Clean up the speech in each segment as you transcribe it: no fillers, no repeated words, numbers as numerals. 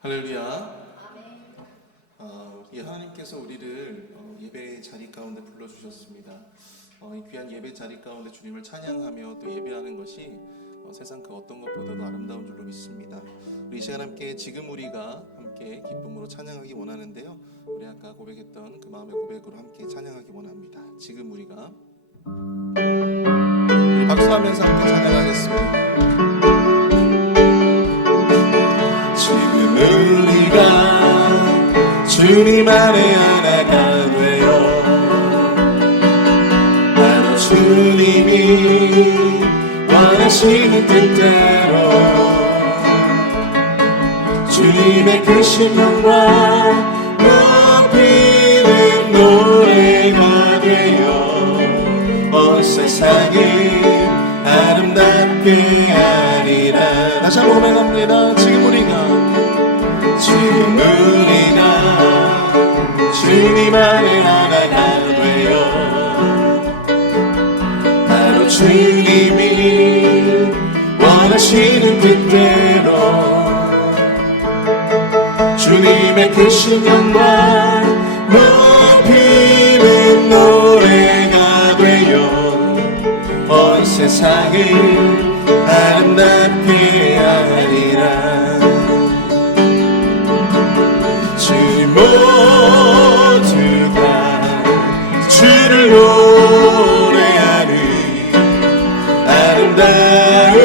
할렐루야. 하나님께서 우리를 예배의 자리 가운데 불러주셨습니다. 이 귀한 예배 자리 가운데 주님을 찬양하며 또 예배하는 것이 세상 그 어떤 것보다도 아름다운 줄로 믿습니다. 우리 이 시간 함께 지금 우리가 함께 기쁨으로 찬양하기 원하는데요, 우리 아까 고백했던 그 마음의 고백으로 함께 찬양하기 원합니다. 지금 우리가 우리 박수하면서 함께 찬양하겠습니다. 지금 우리가 주님 안에 하나가 되어 바로 주님이 원하시는 뜻대로 주님의 그 심령과 높이는 노래가 되어 온 세상을 아름답게 하리라. 다시 한번 고백합니다. 지금 우리가 주님 안에 하나가 되어 바로 주님이 원하시는 뜻대로 주님의 그 심령과 높이는 노래가 되어 온 세상을 아름답게 하리라. 모두가 주를 노래하는 아름다운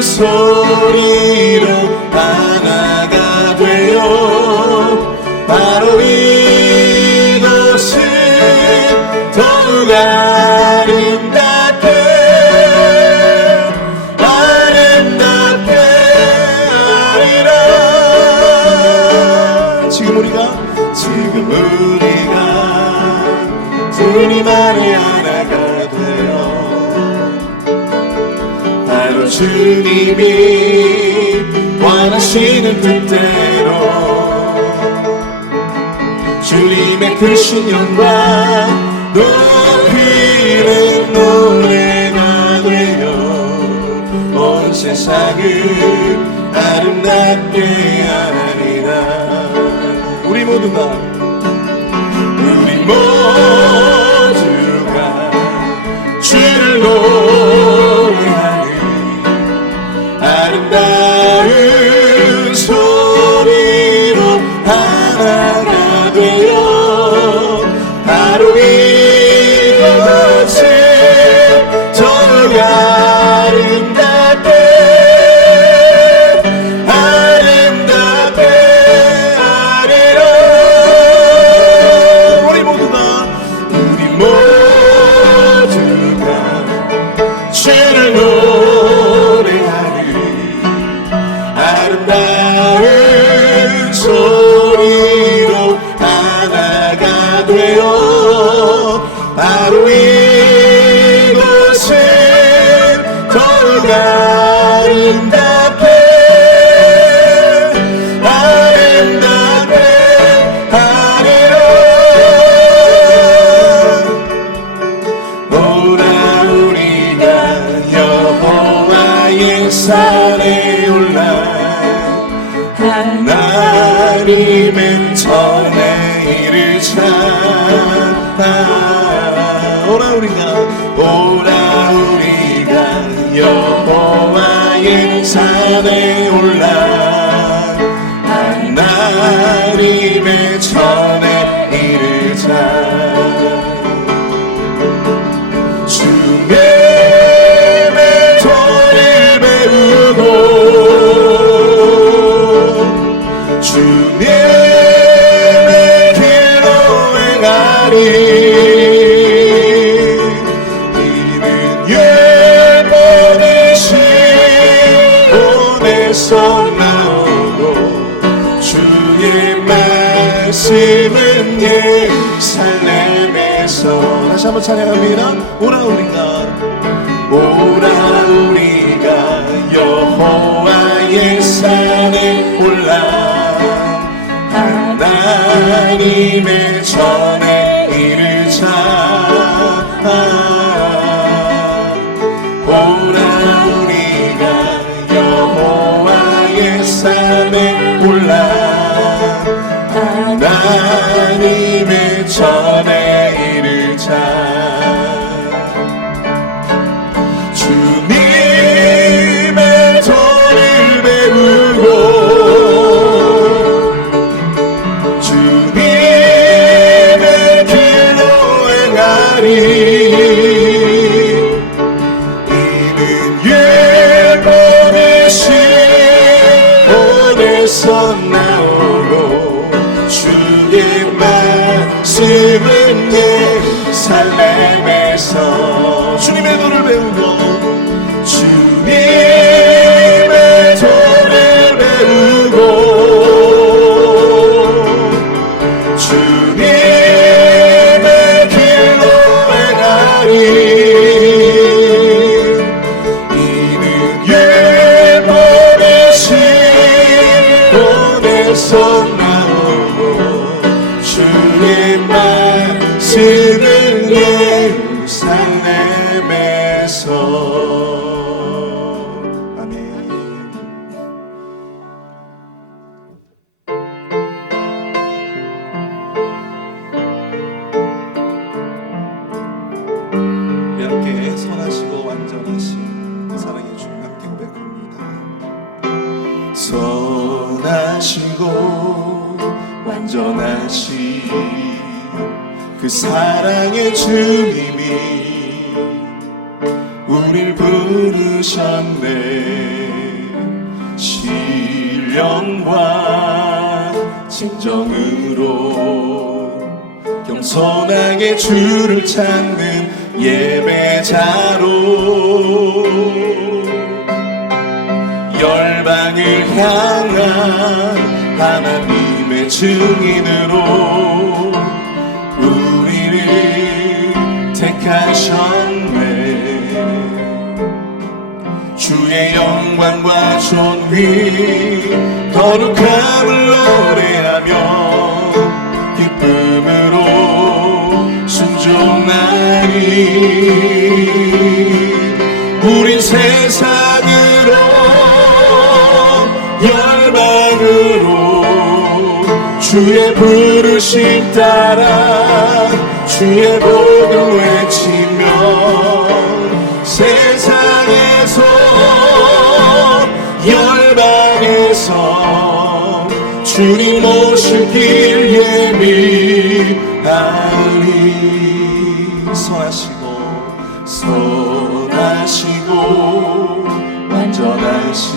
소리로 하나가 되어 바로 이곳은 더욱 아름답게 하리라. 지금 우리가 주님 안에 하나가 되어 바로 주님이 원하시는 뜻대로 주님의 그 신령과 높이는 노래가 되어 온 세상을 아름답게 하리라. 우리 모두가 주를 노래하는 아름다운 소리로 하나가 되어 바로 이곳을 더욱 아름답게 하리라. 우리 모두가 주를 노래하는 아름다운 소리로 하나가 되어 바로 이곳은 더욱 아름답게 하리라. 산에 올라 하나님의 전에 이르자. 오라 우리가 여호와의 산에 올라 하나님의 전에 이르자. 주님의 길로 행하리. 이는 예법이신 몸에서 나오고 주의 말씀은 예루살렘에서. 다시 한번 찬양합니다. 오라 우리가 여호와의 산에 올라 하나님의 전에 이르자. 오라 우리가 여호와의 산에 올라 하나님의 전에 이르자. 주님의 도를 배우고 주님의 길로 행하리. 이는 예보되신 오늘서 나오고 주의 말씀은 예루살렘에서 주님의 도를 배우고 주님의 도를 배우고 주님의 길로 행하리. 이는 예보되신 오늘서 나오고 주의 말씀은 예루살렘에서. 아멘. 우리 함께 선하시고 완전하신 그 사랑의 주님 함께 고백합니다. 선하시고 완전하신 그 사랑의 주님이 우릴 부르셨네. 신령과 진정으로 겸손하게 주를 찾는 예배자로 열방을 향한 하나님의 증인으로 우리를 택하셨네. 주의 영광과 존귀 거룩함을 노래하며 기쁨으로 순종하리. 우린 세상으로 열방으로 주의 부르심 따라 주의 복음 외치며 세상에서 열방에서 주님 오실 길 예비하리. 선하시고 완전하신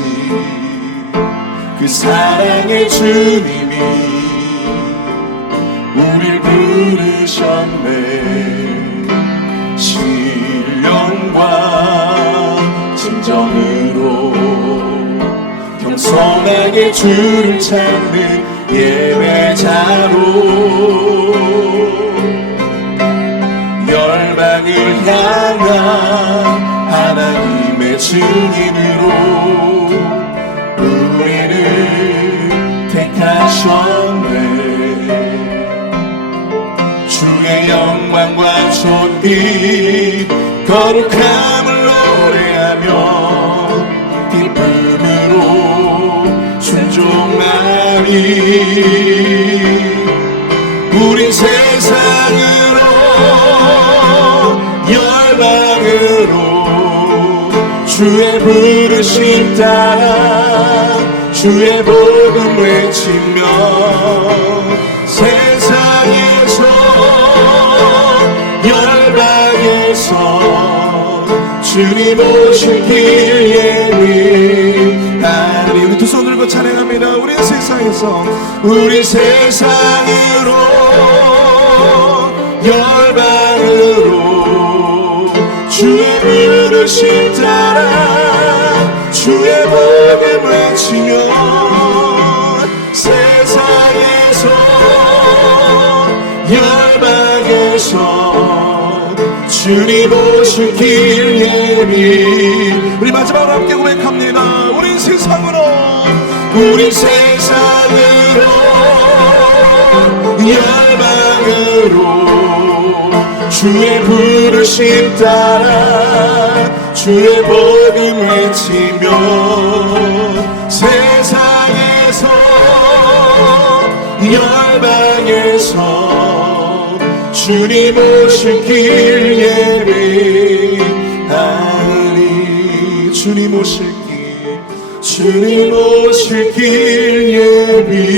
그 사랑의 주님이 우릴 부르셨네. 신령과 진정으로 겸손하게 주를 찾는 예배자로 열방을 향한 하나님의 증인으로 우리를 택하셨네. 주의 영광과 존귀 거룩함을 노래하며 기쁨으로 순종하리. 우린 세상으로 열방으로 주의 부르심 따라 주의 복음 외치며 세상에서 열방에서 주님 오실 길 예비하리. 우리 두 손 들고 찬양합니다. 우리 세상으로 열방으로 주의 부르심 따라 주의 복음 외치며 세상에서 열방에서 주님 오실 길 예비. 우리 마지막으로 함께 고백합니다. 우린 세상으로 열방으로 주의 부르심 따라 주의 복음 외치며 세상에서 열방에서 주님 오실 길 예비하니 주님 오실 길 주님 오실 길 예비하니.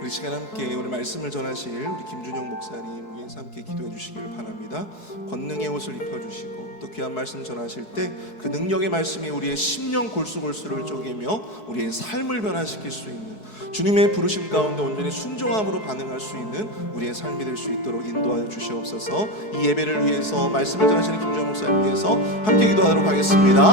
우리 시간 함께 오늘 말씀을 전하실 우리 김준영 목사님 위해서 함께 기도해 주시기를 바랍니다. 권능의 옷을 입혀주시고 또 귀한 말씀 전하실 때 그 능력의 말씀이 우리의 심령 골수골수를 쪼개며 우리의 삶을 변화시킬 수 있는, 주님의 부르심 가운데 온전히 순종함으로 반응할 수 있는 우리의 삶이 될 수 있도록 인도하여 주시옵소서. 이 예배를 위해서, 말씀을 전하시는 김준영 목사님 위해서 함께 기도하도록 하겠습니다.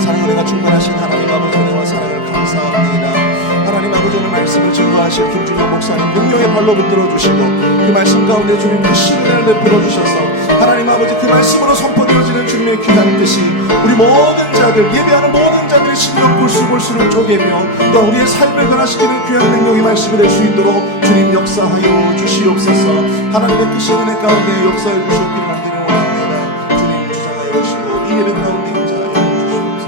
사랑하는 은혜가 충만하신 하나님 아버지, 은혜와 사랑을 감사합니다. 하나님 아버지, 오늘 말씀을 증거하실 김준영 목사님 능력의 발로 붙들어 주시고 그 말씀 가운데 주님 그 신뢰를 베풀어 주셔서 하나님 아버지 그 말씀으로 선포되어지는 주님의 귀한 뜻이 우리 모든 자들, 예배하는 모든 자들의 심령 골수골수를 쪼개며 또 우리의 삶을 변화시키는 귀한 능력의 말씀이 될 수 있도록 주님 역사하여 주시옵소서. 하나님의 크신 은혜 가운데 역사해 주시옵기를 간절히 원합니다. 주님 주장하여 주시고 이 예배 가운데 임재하여 주시옵소서.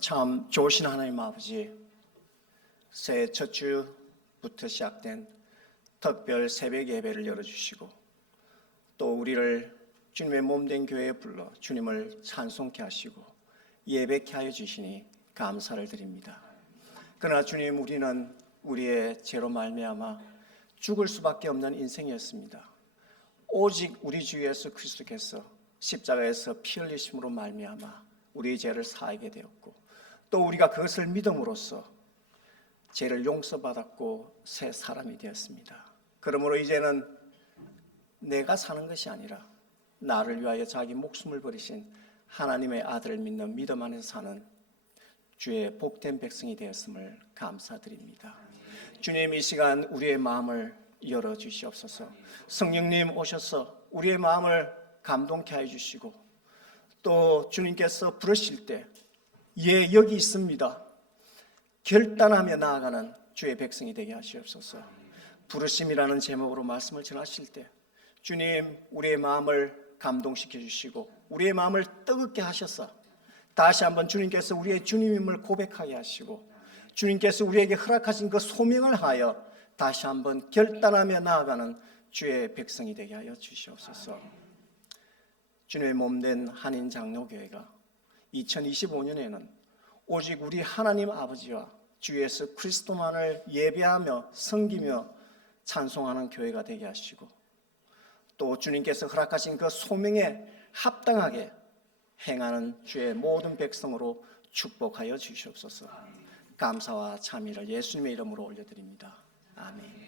참 좋으신 하나님 아버지, 새해 첫 주부터 시작된 특별 새벽 예배를 열어주시고 또 우리를 주님의 몸된 교회에 불러 주님을 찬송케 하시고 예배케 하여 주시니 감사를 드립니다. 그러나 주님, 우리는 우리의 죄로 말미암아 죽을 수밖에 없는 인생이었습니다. 오직 우리 주 예수 그리스도께서 십자가에서 피 흘리심으로 말미암아 우리의 죄를 사하게 되었고 또 우리가 그것을 믿음으로써 죄를 용서받았고 새 사람이 되었습니다. 그러므로 이제는 내가 사는 것이 아니라 나를 위하여 자기 목숨을 버리신 하나님의 아들을 믿는 믿음 안에서 사는 주의 복된 백성이 되었음을 감사드립니다. 주님, 이 시간 우리의 마음을 열어주시옵소서. 성령님 오셔서 우리의 마음을 감동케 하여 주시고 또 주님께서 부르실 때 예, 여기 있습니다, 결단하며 나아가는 주의 백성이 되게 하시옵소서. 부르심이라는 제목으로 말씀을 전하실 때 주님, 우리의 마음을 감동시켜 주시고 우리의 마음을 뜨겁게 하셔서 다시 한번 주님께서 우리의 주님임을 고백하게 하시고 주님께서 우리에게 허락하신 그 소명을 하여 다시 한번 결단하며 나아가는 주의 백성이 되게 하여 주시옵소서. 주님의 몸된 한인 장로교회가 2025년에는 오직 우리 하나님 아버지와 주 예수 그리스도만을 예배하며 섬기며 찬송하는 교회가 되게 하시고 또 주님께서 허락하신 그 소명에 합당하게 행하는 주의 모든 백성으로 축복하여 주시옵소서. 감사와 참의를 예수님의 이름으로 올려드립니다. 아멘.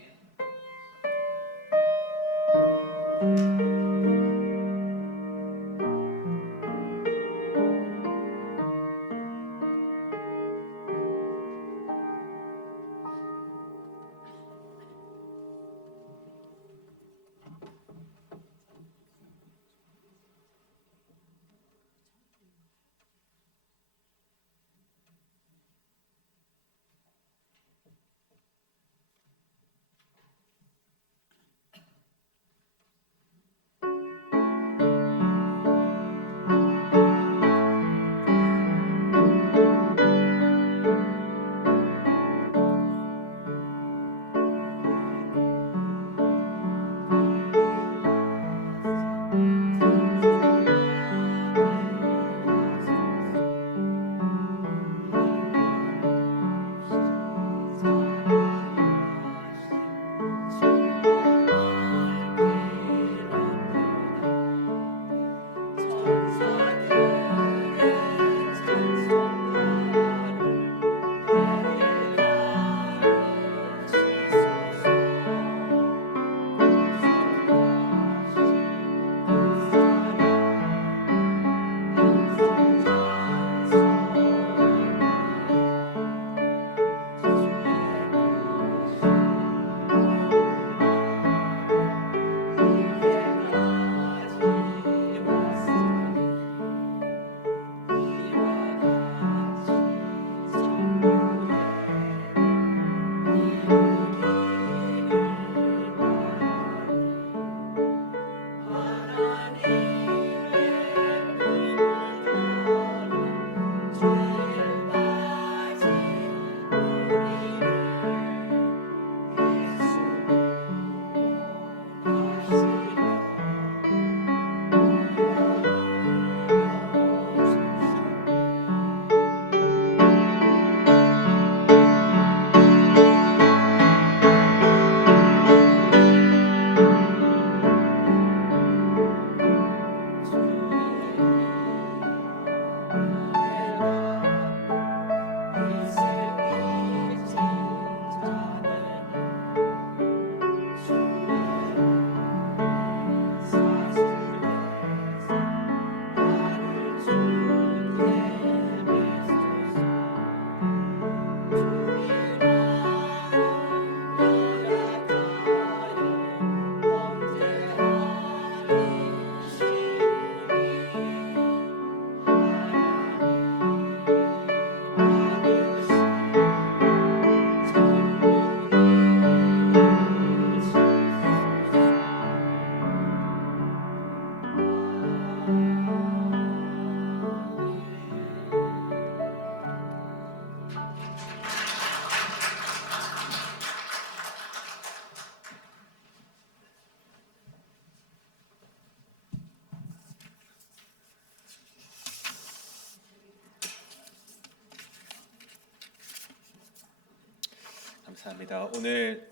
감사합니다. 오늘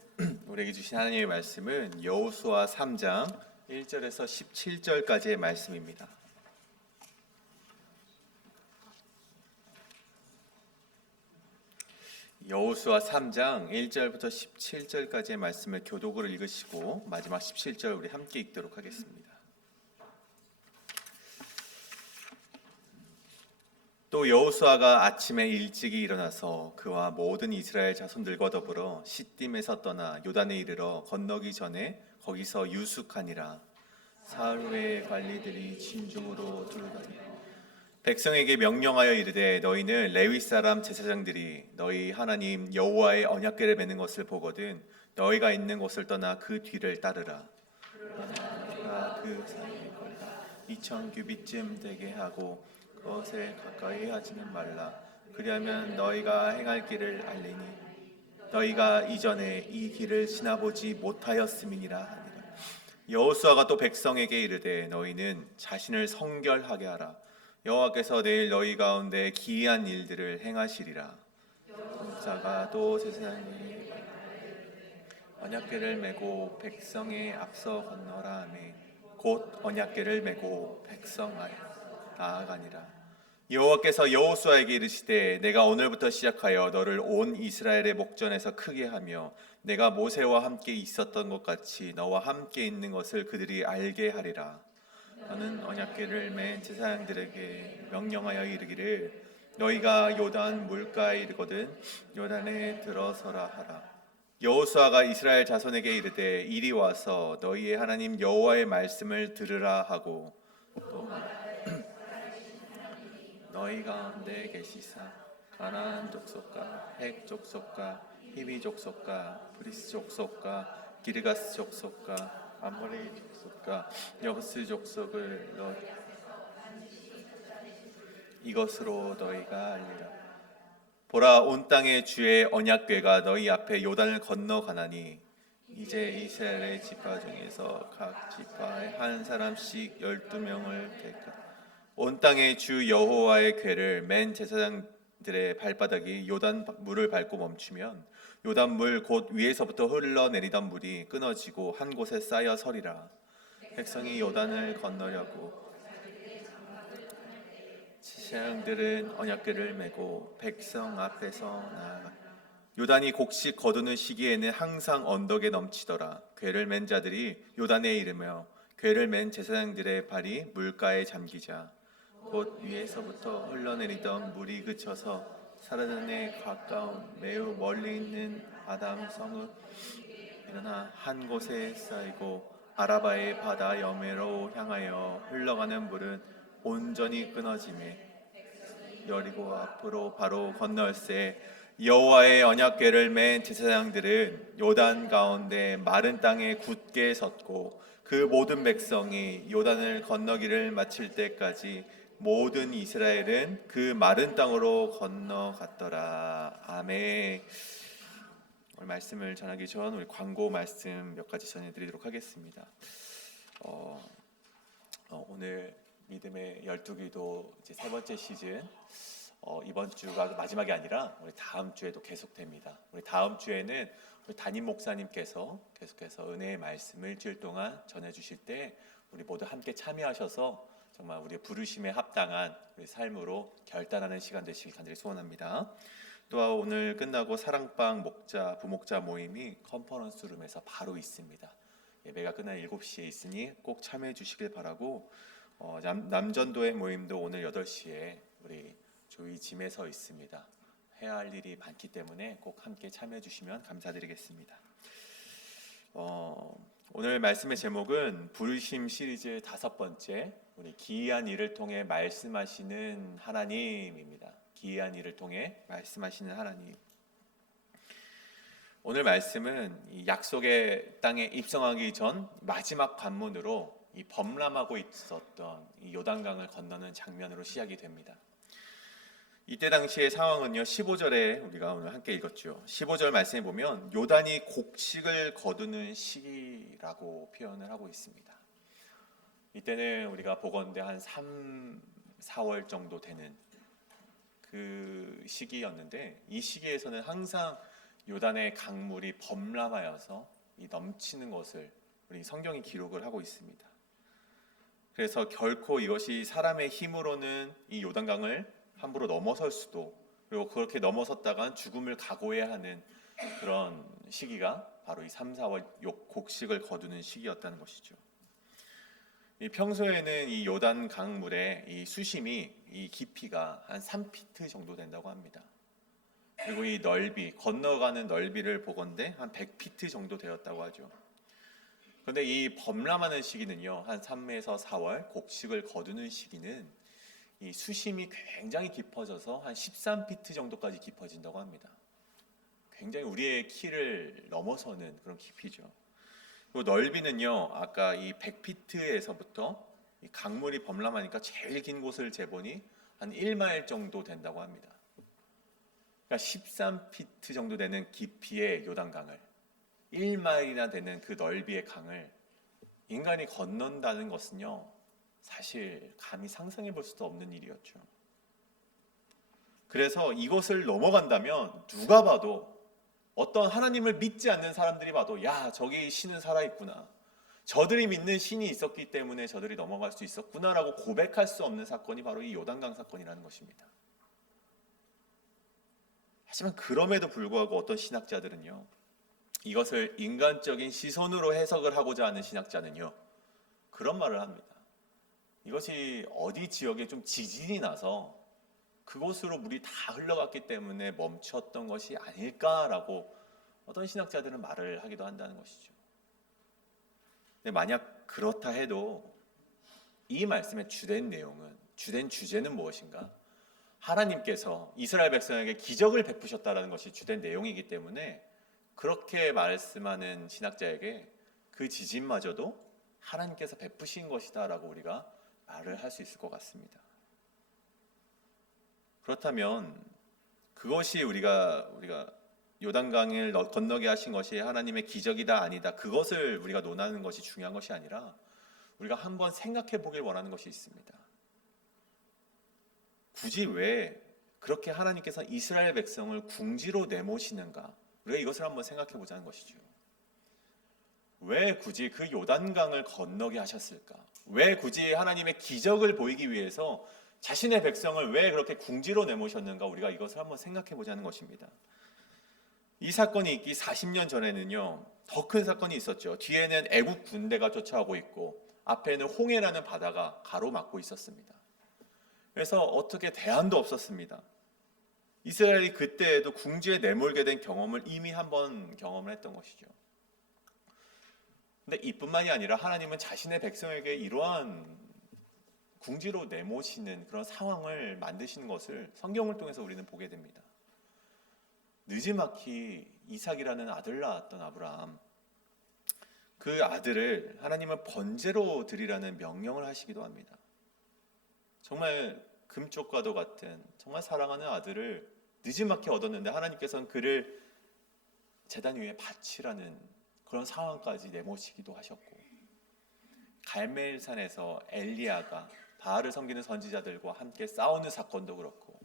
우리에게 주신 하나님의 말씀은 여호수아 3장 1절에서 17절까지의 말씀입니다. 여호수아 3장 1절부터 17절까지의 말씀을 교독으로 읽으시고 마지막 17절 우리 함께 읽도록 하겠습니다. 또 여호수아가 아침에 일찍이 일어나서 그와 모든 이스라엘 자손들과 더불어 시딤에서 떠나 요단에 이르러 건너기 전에 거기서 유숙하니라. 사흘 후에 관리들이 진중으로 들어가니 백성에게 명령하여 이르되 너희는 레위 사람 제사장들이 너희 하나님 여호와의 언약궤를 메는 것을 보거든 너희가 있는 곳을 떠나 그 뒤를 따르라. 그러나 그 사이에 걸다 2000 규빗쯤 되게 하고 그것에 가까이 하지는 말라. 그리하면 너희가 행할 길을 알리니 너희가 이전에 이 길을 지나보지 못하였음이니라 하니라. 여호수아가 또 백성에게 이르되 너희는 자신을 성결하게 하라. 여호와께서 내일 너희 가운데 기이한 일들을 행하시리라. 목사가 또 제사장이 언약궤를 메고 백성의 앞서 건너라 하매 곧 언약궤를 메고 백성 안에 나아가니라. 여호와께서 여호수아에게 이르시되 내가 오늘부터 시작하여 너를 온 이스라엘의 목전에서 크게 하며 내가 모세와 함께 있었던 것 같이 너와 함께 있는 것을 그들이 알게 하리라. 너는 언약궤를 맨 제사장들에게 명령하여 이르기를 너희가 요단 물가에 이르거든 요단에 들어서라 하라. 여호수아가 이스라엘 자손에게 이르되 이리 와서 너희의 하나님 여호와의 말씀을 들으라 하고 또 너희 가운데 계시사 가나안 족속과 헷 족속과 히비 족속과 브리스 족속과 기르가스 족속과 아모리 족속과 여부스 족속을 이것으로 너희가 알리라. 보라 온 땅의 주의 언약궤가 너희 앞에 요단을 건너가나니 이제 이스라엘의 지파 중에서 각 지파에 한 사람씩 12명을 택하라. 온 땅의 주 여호와의 궤를 맨 제사장들의 발바닥이 요단 물을 밟고 멈추면 요단 물 곧 위에서부터 흘러내리던 물이 끊어지고 한 곳에 쌓여 서리라. 백성이 요단을 건너려고 제사장들은 언약궤를 메고 백성 앞에서 나아가 요단이 곡식 거두는 시기에는 항상 언덕에 넘치더라. 궤를 맨 자들이 요단에 이르며 궤를 맨 제사장들의 발이 물가에 잠기자 곧 위에서부터 흘러내리던 물이 그쳐서 사르단에 가까운 매우 멀리 있는 아담 성읍 일어나 한 곳에 쌓이고 아라바의 바다 여매로 향하여 흘러가는 물은 온전히 끊어지매 여리고 앞으로 바로 건널새 여호와의 언약궤를 맨 제사장들은 요단 가운데 마른 땅에 굳게 섰고 그 모든 백성이 요단을 건너기를 마칠 때까지 모든 이스라엘은 그 마른 땅으로 건너갔더라. 아멘. 오늘 말씀을 전하기 전 우리 광고 말씀 몇 가지 전해드리도록 하겠습니다. 오늘 믿음의 12기도 이제 세 번째 시즌 이번 주가 마지막이 아니라 우리 다음 주에도 계속됩니다. 우리 다음 주에는 우리 담임 목사님께서 계속해서 은혜의 말씀을 일주일 동안 전해주실 때 우리 모두 함께 참여하셔서 정말 우리의 부르심에 합당한 우리 삶으로 결단하는 시간 되시길 간절히 소원합니다. 또 오늘 끝나고 사랑방 목자 부목자 모임이 컨퍼런스 룸에서 바로 있습니다. 예배가 끝난 7시에 있으니 꼭 참여해 주시길 바라고 남전도의 모임도 오늘 8시에 우리 조이 짐에서 있습니다. 해야 할 일이 많기 때문에 꼭 함께 참여해 주시면 감사드리겠습니다. 오늘 말씀의 제목은 부르심 시리즈 5번째 우리 기이한 일을 통해 말씀하시는 하나님입니다. 기이한 일을 통해 말씀하시는 하나님. 오늘 말씀은 이 약속의 땅에 입성하기 전 마지막 관문으로 이 범람하고 있었던 이 요단강을 건너는 장면으로 시작이 됩니다. 이때 당시의 상황은요 15절에 우리가 오늘 함께 읽었죠. 15절 말씀에 보면 요단이 곡식을 거두는 시기라고 표현을 하고 있습니다. 이때는 우리가 보건대 한 3, 4월 정도 되는 그 시기였는데 이 시기에서는 항상 요단의 강물이 범람하여서 이 넘치는 것을 우리 성경이 기록을 하고 있습니다. 그래서 결코 이것이 사람의 힘으로는 이 요단강을 함부로 넘어설 수도, 그리고 그렇게 넘어섰다간 죽음을 각오해야 하는 그런 시기가 바로 이 3, 4월 곡식을 거두는 시기였다는 것이죠. 이 평소에는 이 요단 강물의 이 수심이, 이 깊이가 한 3피트 정도 된다고 합니다. 그리고 이 넓이, 건너가는 넓이를 보건대 한 100피트 정도 되었다고 하죠. 그런데 이 범람하는 시기는요, 한 3에서 4월 곡식을 거두는 시기는 이 수심이 굉장히 깊어져서 한 13피트 정도까지 깊어진다고 합니다. 굉장히 우리의 키를 넘어서는 그런 깊이죠. 그리고 넓이는요, 아까 이 100피트에서부터 이 강물이 범람하니까 제일 긴 곳을 재보니 한 1마일 정도 된다고 합니다. 그러니까 13피트 정도 되는 깊이의 요단강을, 1마일이나 되는 그 넓이의 강을 인간이 건넌다는 것은요, 사실 감히 상상해 볼 수도 없는 일이었죠. 그래서 이것을 넘어간다면 누가 봐도, 어떤 하나님을 믿지 않는 사람들이 봐도, 야, 저기 신은 살아있구나, 저들이 믿는 신이 있었기 때문에 저들이 넘어갈 수 있었구나라고 고백할 수 없는 사건이 바로 이 요단강 사건이라는 것입니다. 하지만 그럼에도 불구하고 어떤 신학자들은요, 이것을 인간적인 시선으로 해석을 하고자 하는 신학자는요, 그런 말을 합니다. 이것이 어디 지역에 좀 지진이 나서 그곳으로 물이 다 흘러갔기 때문에 멈췄던 것이 아닐까라고 어떤 신학자들은 말을 하기도 한다는 것이죠. 근데 만약 그렇다 해도 이 말씀의 주된 내용은, 주된 주제는 무엇인가? 하나님께서 이스라엘 백성에게 기적을 베푸셨다는 것이 주된 내용이기 때문에 그렇게 말씀하는 신학자에게 그 지진마저도 하나님께서 베푸신 것이다라고 우리가 말을 할 수 있을 것 같습니다. 그렇다면 그것이 우리가 요단강을 건너게 하신 것이 하나님의 기적이다 아니다, 그것을 우리가 논하는 것이 중요한 것이 아니라 우리가 한번 생각해 보길 원하는 것이 있습니다. 굳이 왜 그렇게 하나님께서 이스라엘 백성을 궁지로 내모시는가? 우리가 이것을 한번 생각해 보자는 것이죠. 왜 굳이 그 요단강을 건너게 하셨을까? 왜 굳이 하나님의 기적을 보이기 위해서 자신의 백성을 왜 그렇게 궁지로 내모셨는가? 우리가 이것을 한번 생각해 보자는 것입니다. 이 사건이 있기 40년 전에는요, 더 큰 사건이 있었죠. 뒤에는 애국 군대가 쫓아오고 있고 앞에는 홍해라는 바다가 가로막고 있었습니다. 그래서 어떻게 대안도 없었습니다. 이스라엘이 그때에도 궁지에 내몰게 된 경험을 이미 한번 경험을 했던 것이죠. 근데 이뿐만이 아니라 하나님은 자신의 백성에게 이러한 궁지로 내모시는 그런 상황을 만드시는 것을 성경을 통해서 우리는 보게 됩니다. 느지막이 이삭이라는 아들을 낳았던 아브라함, 그 아들을 하나님은 번제로 드리라는 명령을 하시기도 합니다. 정말 금쪽과도 같은 정말 사랑하는 아들을 느지막이 얻었는데 하나님께서는 그를 제단 위에 바치라는 그런 상황까지 내모시기도 하셨고, 갈멜산에서 엘리야가 바알을 섬기는 선지자들과 함께 싸우는 사건도 그렇고,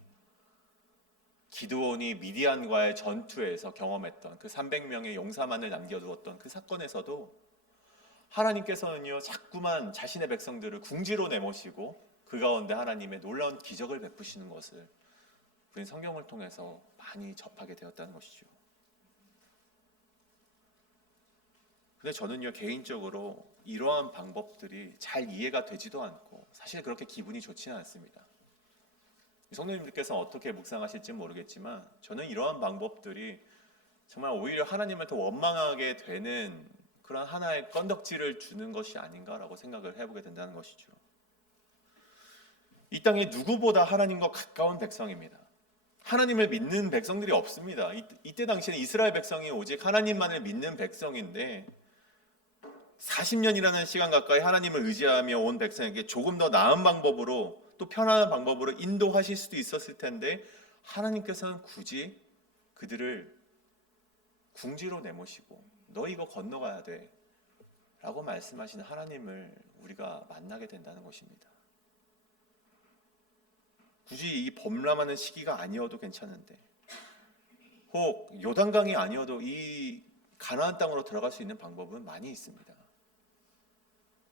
기드온이 미디안과의 전투에서 경험했던 그 300명의 용사만을 남겨두었던 그 사건에서도 하나님께서는요, 자꾸만 자신의 백성들을 궁지로 내모시고 그 가운데 하나님의 놀라운 기적을 베푸시는 것을 우리는 성경을 통해서 많이 접하게 되었다는 것이죠. 근데 저는요, 개인적으로 이러한 방법들이 잘 이해가 되지도 않고 사실 그렇게 기분이 좋지는 않습니다. 성도님들께서 어떻게 묵상하실지는 모르겠지만 저는 이러한 방법들이 정말 오히려 하나님을 더 원망하게 되는 그런 하나의 건덕지를 주는 것이 아닌가라고 생각을 해보게 된다는 것이죠. 이 땅에 누구보다 하나님과 가까운 백성입니다. 하나님을 믿는 백성들이 없습니다. 이때 당시에는 이스라엘 백성이 오직 하나님만을 믿는 백성인데 40년이라는 시간 가까이 하나님을 의지하며 온 백성에게 조금 더 나은 방법으로, 또 편안한 방법으로 인도하실 수도 있었을 텐데 하나님께서는 굳이 그들을 궁지로 내모시고 너 이거 건너가야 돼 라고 말씀하시는 하나님을 우리가 만나게 된다는 것입니다. 굳이 이 범람하는 시기가 아니어도 괜찮은데 혹 요단강이 아니어도 이 가나안 땅으로 들어갈 수 있는 방법은 많이 있습니다.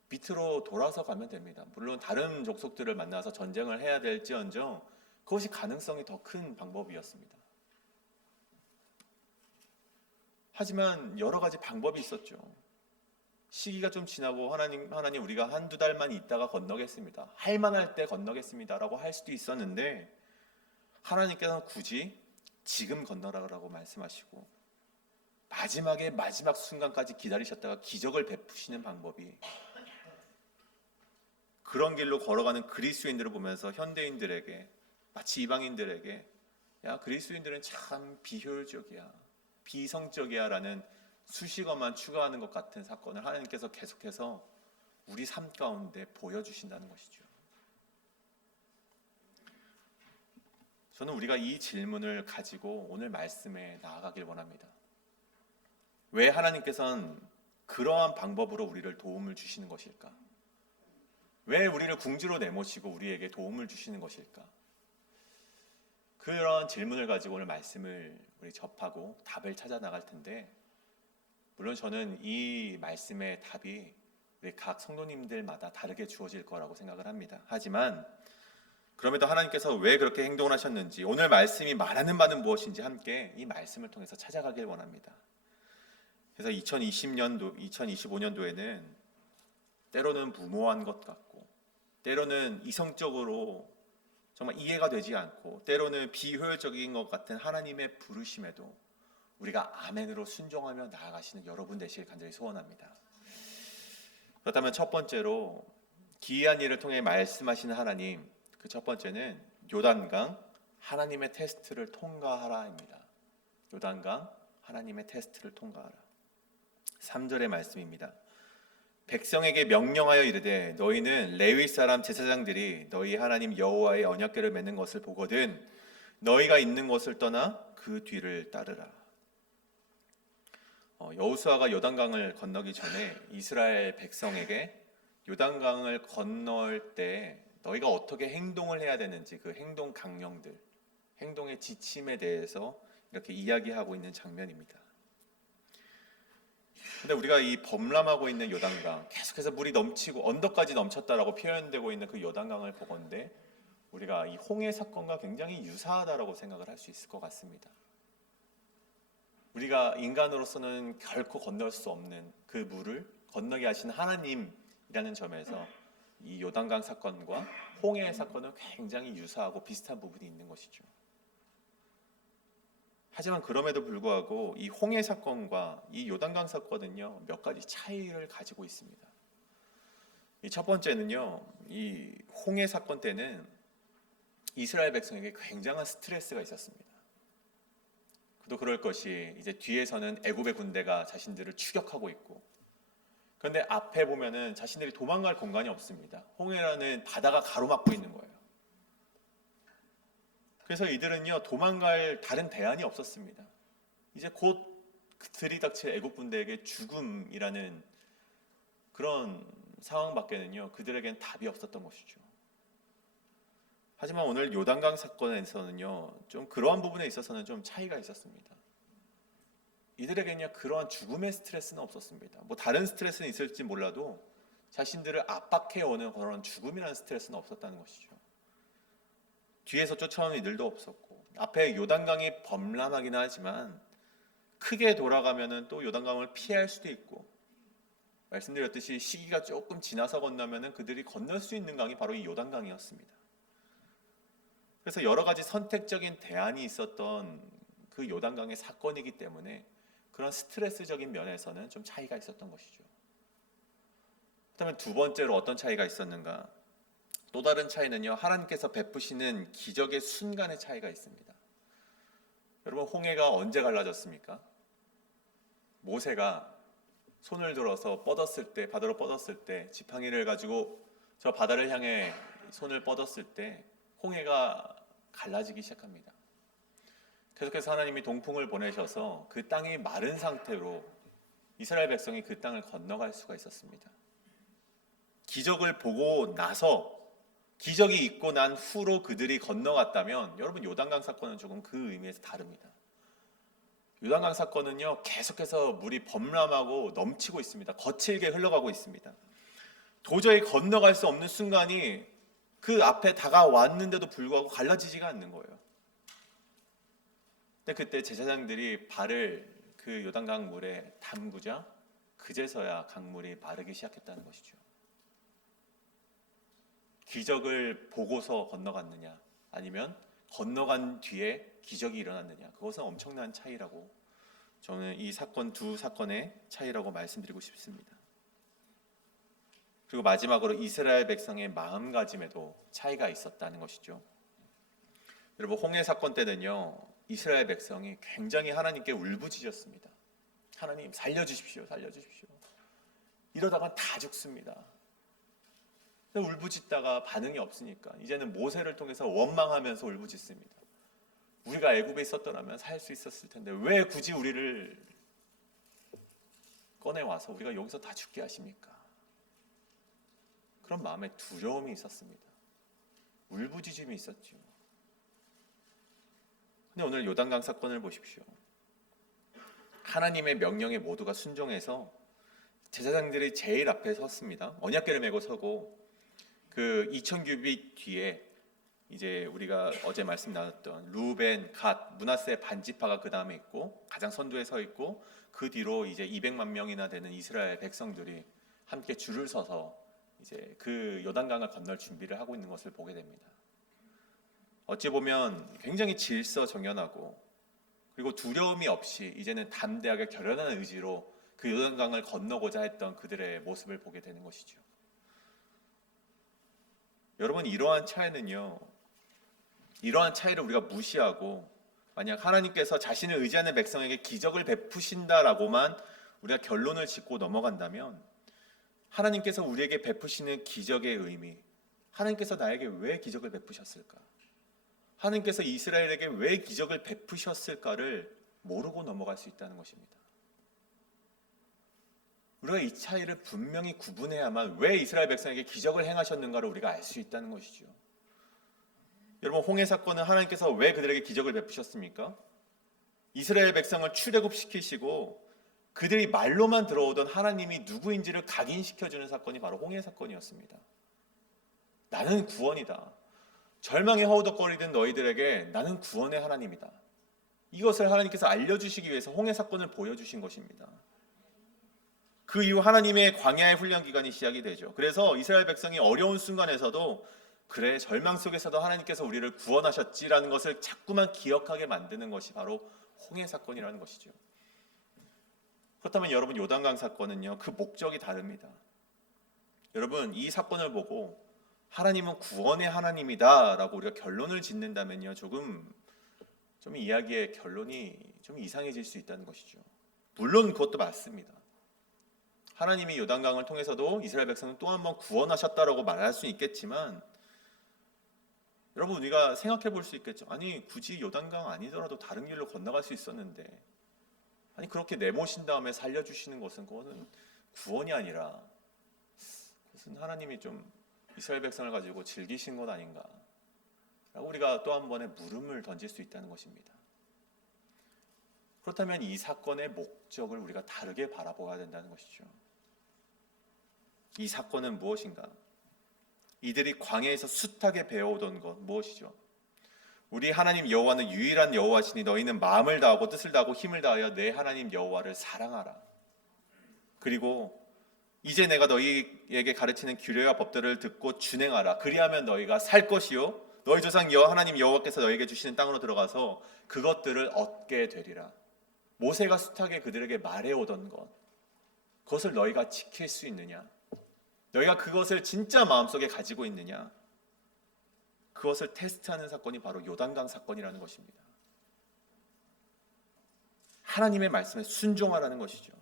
밑으로 돌아서 가면 됩니다. 물론 다른 족속들을 만나서 전쟁을 해야 될지언정 그것이 가능성이 더 큰 방법이었습니다. 하지만 여러 가지 방법이 있었죠. 시기가 좀 지나고 하나님 우리가 한두 달만 있다가 건너겠습니다. 할 만할 때 건너겠습니다라고 할 수도 있었는데 하나님께서는 굳이 지금 건너라고 말씀하시고 마지막 순간까지 기다리셨다가 기적을 베푸시는 방법이 그런 길로 걸어가는 그리스도인들을 보면서 현대인들에게 마치 이방인들에게 야 그리스도인들은 참 비효율적이야 비성적이야 라는 수식어만 추가하는 것 같은 사건을 하나님께서 계속해서 우리 삶 가운데 보여주신다는 것이죠. 저는 우리가 이 질문을 가지고 오늘 말씀에 나아가길 원합니다. 왜 하나님께서는 그러한 방법으로 우리를 도움을 주시는 것일까? 왜 우리를 궁지로 내모시고 우리에게 도움을 주시는 것일까? 그런 질문을 가지고 오늘 말씀을 우리 접하고 답을 찾아 나갈 텐데 물론 저는 이 말씀의 답이 우리 각 성도님들마다 다르게 주어질 거라고 생각을 합니다. 하지만 그럼에도 하나님께서 왜 그렇게 행동을 하셨는지 오늘 말씀이 말하는 바는 무엇인지 함께 이 말씀을 통해서 찾아가길 원합니다. 그래서 2025년도에는 때로는 무모한 것 같고 때로는 이성적으로 정말 이해가 되지 않고 때로는 비효율적인 것 같은 하나님의 부르심에도 우리가 아멘으로 순종하며 나아가시는 여러분 되시길 간절히 소원합니다. 그렇다면 첫 번째로 기이한 일을 통해 말씀하시는 하나님, 그 첫 번째는 요단강 하나님의 테스트를 통과하라입니다. 요단강 하나님의 테스트를 통과하라. 3절의 말씀입니다. 백성에게 명령하여 이르되 너희는 레위 사람 제사장들이 너희 하나님 여호와의 언약궤를 맺는 것을 보거든 너희가 있는 곳을 떠나 그 뒤를 따르라. 여호수아가 요단강을 건너기 전에 이스라엘 백성에게 요단강을 건널 때 너희가 어떻게 행동을 해야 되는지 그 행동 강령들, 행동의 지침에 대해서 이렇게 이야기하고 있는 장면입니다. 근데 우리가 이 범람하고 있는 요단강, 계속해서 물이 넘치고 언덕까지 넘쳤다라고 표현되고 있는 그 요단강을 보건대 우리가 이 홍해 사건과 굉장히 유사하다라고 생각을 할 수 있을 것 같습니다. 우리가 인간으로서는 결코 건널 수 없는 그 물을 건너게 하신 하나님이라는 점에서 이 요단강 사건과 홍해 사건은 굉장히 유사하고 비슷한 부분이 있는 것이죠. 하지만 그럼에도 불구하고 이 홍해 사건과 이 요단강 사건은요 몇 가지 차이를 가지고 있습니다. 이 첫 번째는요 이 홍해 사건 때는 이스라엘 백성에게 굉장한 스트레스가 있었습니다. 그도 그럴 것이 이제 뒤에서는 애굽의 군대가 자신들을 추격하고 있고 그런데 앞에 보면은 자신들이 도망갈 공간이 없습니다. 홍해라는 바다가 가로막고 있는 거예요. 그래서 이들은요 도망갈 다른 대안이 없었습니다. 이제 곧 들이닥칠 애굽 군대에게 죽음이라는 그런 상황밖에는요 그들에겐 답이 없었던 것이죠. 하지만 오늘 요단강 사건에서는요 좀 그러한 부분에 있어서는 좀 차이가 있었습니다. 이들에게는요 그러한 죽음의 스트레스는 없었습니다. 뭐 다른 스트레스는 있을지 몰라도 자신들을 압박해오는 그런 죽음이라는 스트레스는 없었다는 것이죠. 뒤에서 쫓아오는 이들도 없었고 앞에 요단강이 범람하긴 하지만 크게 돌아가면은 또 요단강을 피할 수도 있고 말씀드렸듯이 시기가 조금 지나서 건너면은 그들이 건널 수 있는 강이 바로 이 요단강이었습니다. 그래서 여러 가지 선택적인 대안이 있었던 그 요단강의 사건이기 때문에 그런 스트레스적인 면에서는 좀 차이가 있었던 것이죠. 그렇다면 두 번째로 어떤 차이가 있었는가? 또 다른 차이는요 하나님께서 베푸시는 기적의 순간의 차이가 있습니다. 여러분 홍해가 언제 갈라졌습니까? 모세가 손을 들어서 뻗었을 때 바다로 뻗었을 때 지팡이를 가지고 저 바다를 향해 손을 뻗었을 때 홍해가 갈라지기 시작합니다. 계속해서 하나님이 동풍을 보내셔서 그 땅이 마른 상태로 이스라엘 백성이 그 땅을 건너갈 수가 있었습니다. 기적을 보고 나서 기적이 있고 난 후로 그들이 건너갔다면 여러분 요단강 사건은 조금 그 의미에서 다릅니다. 요단강 사건은요 계속해서 물이 범람하고 넘치고 있습니다. 거칠게 흘러가고 있습니다. 도저히 건너갈 수 없는 순간이 그 앞에 다가왔는데도 불구하고 갈라지지가 않는 거예요. 근데 그때 제사장들이 발을 그 요단강 물에 담그자 그제서야 강물이 마르기 시작했다는 것이죠. 기적을 보고서 건너갔느냐 아니면 건너간 뒤에 기적이 일어났느냐, 그것은 엄청난 차이라고 저는 이 사건 두 사건의 차이라고 말씀드리고 싶습니다. 그리고 마지막으로 이스라엘 백성의 마음가짐에도 차이가 있었다는 것이죠. 여러분, 홍해 사건 때는요 이스라엘 백성이 굉장히 하나님께 울부짖었습니다. 하나님 살려주십시오, 살려주십시오. 이러다가 다 죽습니다. 울부짖다가 반응이 없으니까 이제는 모세를 통해서 원망하면서 울부짖습니다. 우리가 애굽에 있었더라면 살 수 있었을 텐데 왜 굳이 우리를 꺼내와서 우리가 여기서 다 죽게 하십니까? 그런 마음에 두려움이 있었습니다. 울부짖음이 있었죠. 근데 오늘 요단강 사건을 보십시오. 하나님의 명령에 모두가 순종해서 제사장들이 제일 앞에 섰습니다. 언약궤를 메고 서고 그 2000규빗 뒤에 이제 우리가 어제 말씀 나눴던 루벤, 갓, 므낫세 반지파가 그 다음에 있고 가장 선두에 서 있고 그 뒤로 이제 200만 명이나 되는 이스라엘 백성들이 함께 줄을 서서 이제 그 요단강을 건널 준비를 하고 있는 것을 보게 됩니다. 어찌 보면 굉장히 질서정연하고 그리고 두려움이 없이 이제는 담대하게 결연한 의지로 그 요단강을 건너고자 했던 그들의 모습을 보게 되는 것이죠. 여러분, 이러한 차이를 우리가 무시하고 만약 하나님께서 자신을 의지하는 백성에게 기적을 베푸신다라고만 우리가 결론을 짓고 넘어간다면 하나님께서 우리에게 베푸시는 기적의 의미, 하나님께서 나에게 왜 기적을 베푸셨을까? 하나님께서 이스라엘에게 왜 기적을 베푸셨을까를 모르고 넘어갈 수 있다는 것입니다. 우리가 이 차이를 분명히 구분해야만 왜 이스라엘 백성에게 기적을 행하셨는가를 우리가 알 수 있다는 것이죠. 여러분, 홍해 사건은 하나님께서 왜 그들에게 기적을 베푸셨습니까? 이스라엘 백성을 출애굽시키시고 그들이 말로만 들어오던 하나님이 누구인지를 각인시켜주는 사건이 바로 홍해 사건이었습니다. 나는 구원이다. 절망에 허우덕거리던 너희들에게 나는 구원의 하나님이다. 이것을 하나님께서 알려주시기 위해서 홍해 사건을 보여주신 것입니다. 그 이후 하나님의 광야의 훈련 기간이 시작이 되죠. 그래서 이스라엘 백성이 어려운 순간에서도 그래, 절망 속에서도 하나님께서 우리를 구원하셨지라는 것을 자꾸만 기억하게 만드는 것이 바로 홍해 사건이라는 것이죠. 그렇다면 여러분, 요단강 사건은요, 그 목적이 다릅니다. 여러분, 이 사건을 보고 하나님은 구원의 하나님이다 라고 우리가 결론을 짓는다면요, 좀 이야기의 결론이 좀 이상해질 수 있다는 것이죠. 물론 그것도 맞습니다. 하나님이 요단강을 통해서도 이스라엘 백성을 또 한 번 구원하셨다라고 말할 수 있겠지만, 여러분, 우리가 생각해 볼 수 있겠죠. 아니, 굳이 요단강 아니더라도 다른 길로 건너갈 수 있었는데, 아니, 그렇게 내모신 다음에 살려주시는 것은 그거는 구원이 아니라 그것은 하나님이 좀 이스라엘 백성을 가지고 즐기신 것 아닌가 라고 우리가 또 한 번의 물음을 던질 수 있다는 것입니다. 그렇다면 이 사건의 목적을 우리가 다르게 바라보아야 된다는 것이죠. 이 사건은 무엇인가? 이들이 광야에서 숱하게 배워오던 것 무엇이죠? 우리 하나님 여호와는 유일한 여호와시니 너희는 마음을 다하고 뜻을 다하고 힘을 다하여 내 하나님 여호와를 사랑하라. 그리고 이제 내가 너희에게 가르치는 규례와 법들을 듣고 준행하라. 그리하면 너희가 살 것이요 너희 조상 하나님 여호와께서 너희에게 주시는 땅으로 들어가서 그것들을 얻게 되리라. 모세가 숱하게 그들에게 말해오던 것, 그것을 너희가 지킬 수 있느냐? 너희가 그것을 진짜 마음속에 가지고 있느냐? 그것을 테스트하는 사건이 바로 요단강 사건이라는 것입니다. 하나님의 말씀에 순종하라는 것이죠.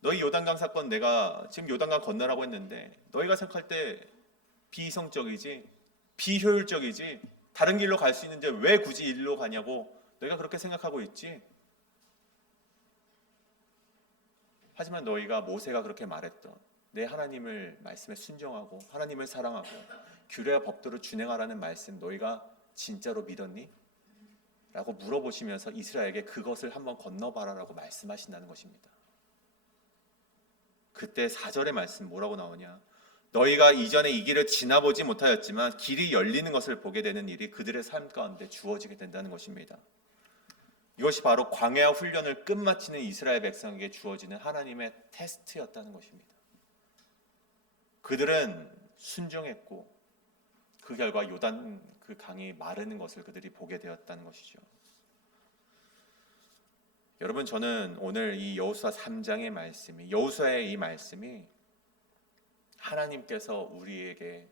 너희 요단강 사건, 내가 지금 요단강 건너라고 했는데 너희가 생각할 때 비이성적이지, 비효율적이지, 다른 길로 갈 수 있는데 왜 굳이 일로 가냐고 너희가 그렇게 생각하고 있지? 하지만 너희가 모세가 그렇게 말했던 내 하나님을 말씀에 순종하고 하나님을 사랑하고 규례와 법도를 준행하라는 말씀 너희가 진짜로 믿었니? 라고 물어보시면서 이스라엘에게 그것을 한번 건너봐라라고 말씀하신다는 것입니다. 그때 4절의 말씀 뭐라고 나오냐? 너희가 이전에 이 길을 지나보지 못하였지만 길이 열리는 것을 보게 되는 일이 그들의 삶 가운데 주어지게 된다는 것입니다. 이것이 바로 광야 훈련을 끝마치는 이스라엘 백성에게 주어지는 하나님의 테스트였다는 것입니다. 그들은 순종했고 그 결과 요단 그 강이 마르는 것을 그들이 보게 되었다는 것이죠. 여러분, 저는 오늘 이 여호수아 3장의 말씀이, 여호수아의 이 말씀이 하나님께서 우리에게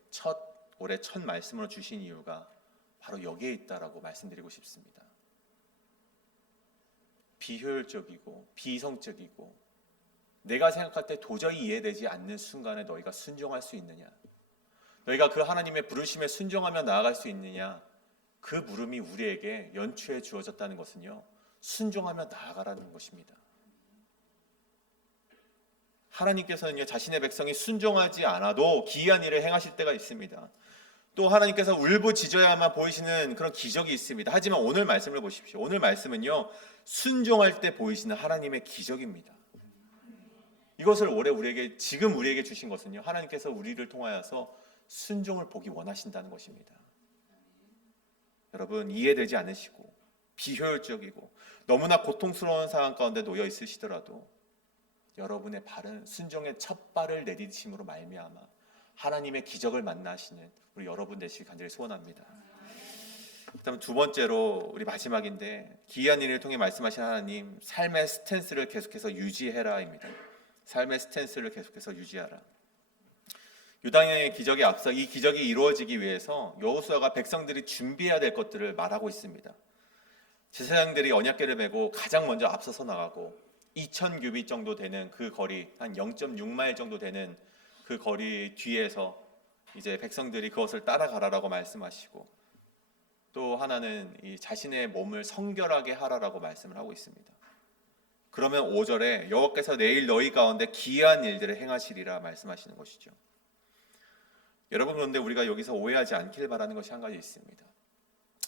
올해 첫 말씀으로 주신 이유가 바로 여기에 있다라고 말씀드리고 싶습니다. 비효율적이고 비이성적이고 내가 생각할 때 도저히 이해되지 않는 순간에 너희가 순종할 수 있느냐? 너희가 그 하나님의 부르심에 순종하며 나아갈 수 있느냐? 그 물음이 우리에게 연초에 주어졌다는 것은요, 순종하며 나아가라는 것입니다. 하나님께서는요, 자신의 백성이 순종하지 않아도 기이한 일을 행하실 때가 있습니다. 또 하나님께서 울부짖어야만 보이시는 그런 기적이 있습니다. 하지만 오늘 말씀을 보십시오. 오늘 말씀은요, 순종할 때 보이시는 하나님의 기적입니다. 이것을 올해 지금 우리에게 주신 것은요, 하나님께서 우리를 통하여서 순종을 보기 원하신다는 것입니다. 여러분, 이해되지 않으시고 비효율적이고 너무나 고통스러운 상황 가운데 놓여 있으시더라도 여러분의 발은 순종의 첫 발을 내디디심으로 말미암아 하나님의 기적을 만나시는 우리 여러분 되시길 간절히 소원합니다. 그다음 두 번째로 우리 마지막인데, 기이한 일을 통해 말씀하신 하나님, 삶의 스탠스를 계속해서 유지해라입니다. 삶의 스탠스를 계속해서 유지하라. 유다의 기적에 앞서 이 기적이 이루어지기 위해서 여호수아가 백성들이 준비해야 될 것들을 말하고 있습니다. 제사장들이 언약궤를 메고 가장 먼저 앞서서 나가고 2000규빗 정도 되는 그 거리, 한 0.6마일 정도 되는 그 거리 뒤에서 이제 백성들이 그것을 따라가라라고 말씀하시고, 또 하나는 이 자신의 몸을 성결하게 하라라고 말씀을 하고 있습니다. 그러면 5절에 여호와께서 내일 너희 가운데 기이한 일들을 행하시리라 말씀하시는 것이죠. 여러분, 그런데 우리가 여기서 오해하지 않길 바라는 것이 한 가지 있습니다.